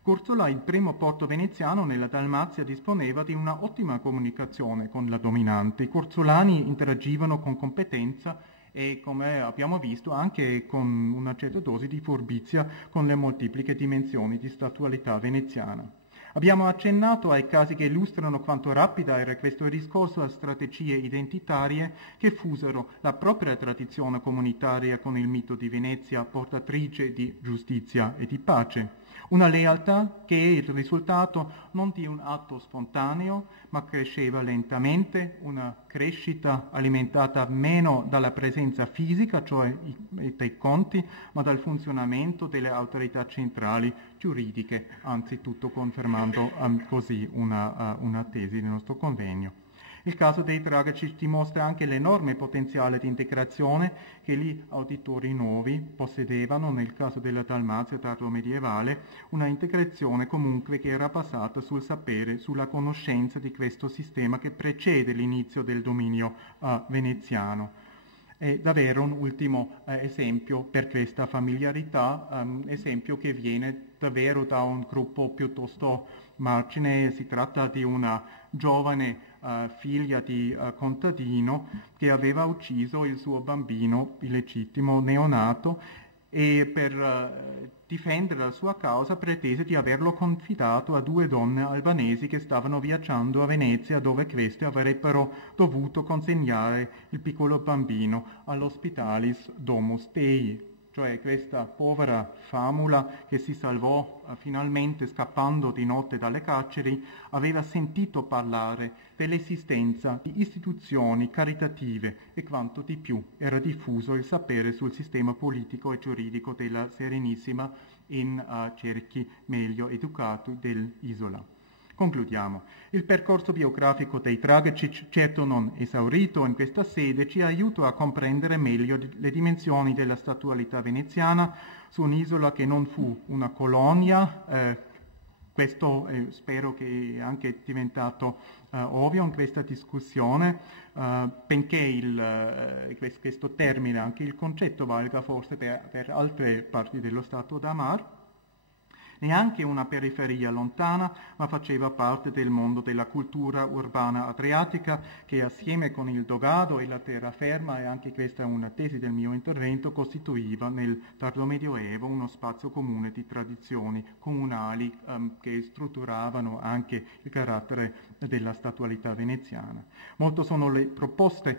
Curzola, il primo porto veneziano nella Dalmazia, disponeva di una ottima comunicazione con la dominante. I curzolani interagivano con competenza e, come abbiamo visto, anche con una certa dose di furbizia con le moltipliche dimensioni di statualità veneziana. Abbiamo accennato ai casi che illustrano quanto rapida era questo riscorso a strategie identitarie che fusero la propria tradizione comunitaria con il mito di Venezia portatrice di giustizia e di pace. Una lealtà che è il risultato non di un atto spontaneo, ma cresceva lentamente, una crescita alimentata meno dalla presenza fisica, cioè dei conti, ma dal funzionamento delle autorità centrali giuridiche, anzitutto confermando così una tesi del nostro convegno. Il caso dei Tragacic dimostra anche l'enorme potenziale di integrazione che gli auditori nuovi possedevano, nel caso della Dalmazia tardo-medievale, una integrazione comunque che era basata sul sapere, sulla conoscenza di questo sistema che precede l'inizio del dominio veneziano. È davvero un ultimo esempio per questa familiarità, esempio che viene davvero da un gruppo piuttosto margine. Si tratta di una giovane figlia di contadino che aveva ucciso il suo bambino illegittimo neonato e per difendere la sua causa pretese di averlo confidato a 2 donne albanesi che stavano viaggiando a Venezia, dove queste avrebbero dovuto consegnare il piccolo bambino all'Hospitalis Domus Dei. Cioè questa povera famula che si salvò finalmente scappando di notte dalle carceri, aveva sentito parlare dell'esistenza di istituzioni caritative e quanto di più era diffuso il sapere sul sistema politico e giuridico della Serenissima in cerchi meglio educati dell'isola. Concludiamo. Il percorso biografico dei Tragacic, certo non esaurito in questa sede, ci aiuta a comprendere meglio le dimensioni della statualità veneziana su un'isola che non fu una colonia. Questo spero che è anche diventato ovvio in questa discussione, benché questo termine, anche il concetto, valga forse per altre parti dello Stato d'Amar. Neanche una periferia lontana, ma faceva parte del mondo della cultura urbana adriatica che assieme con il dogado e la terraferma, e anche questa è una tesi del mio intervento, costituiva nel tardo medioevo uno spazio comune di tradizioni comunali che strutturavano anche il carattere della statualità veneziana. Molto sono le proposte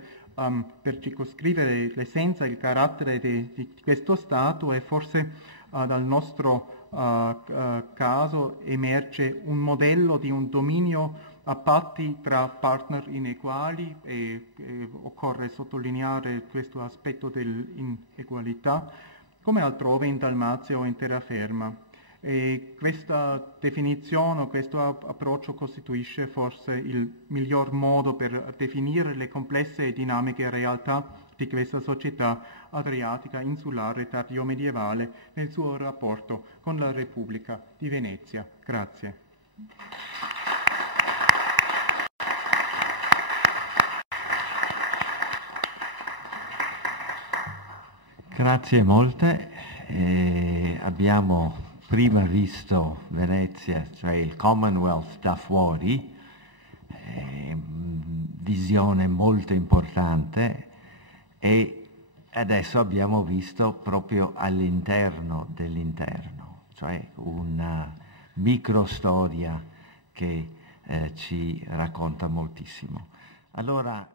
per circoscrivere l'essenza e il carattere di questo Stato e forse dal nostro caso emerge un modello di un dominio a patti tra partner ineguali e occorre sottolineare questo aspetto dell'inequalità come altrove in Dalmazia o in terraferma. E questa definizione, questo approccio costituisce forse il miglior modo per definire le complesse e dinamiche realtà di questa società adriatica insulare tardio-medievale nel suo rapporto con la Repubblica di Venezia. Grazie. Grazie molte. Abbiamo prima visto Venezia, cioè il Commonwealth da fuori, visione molto importante, e adesso abbiamo visto proprio all'interno dell'interno, cioè una microstoria che ci racconta moltissimo. Allora,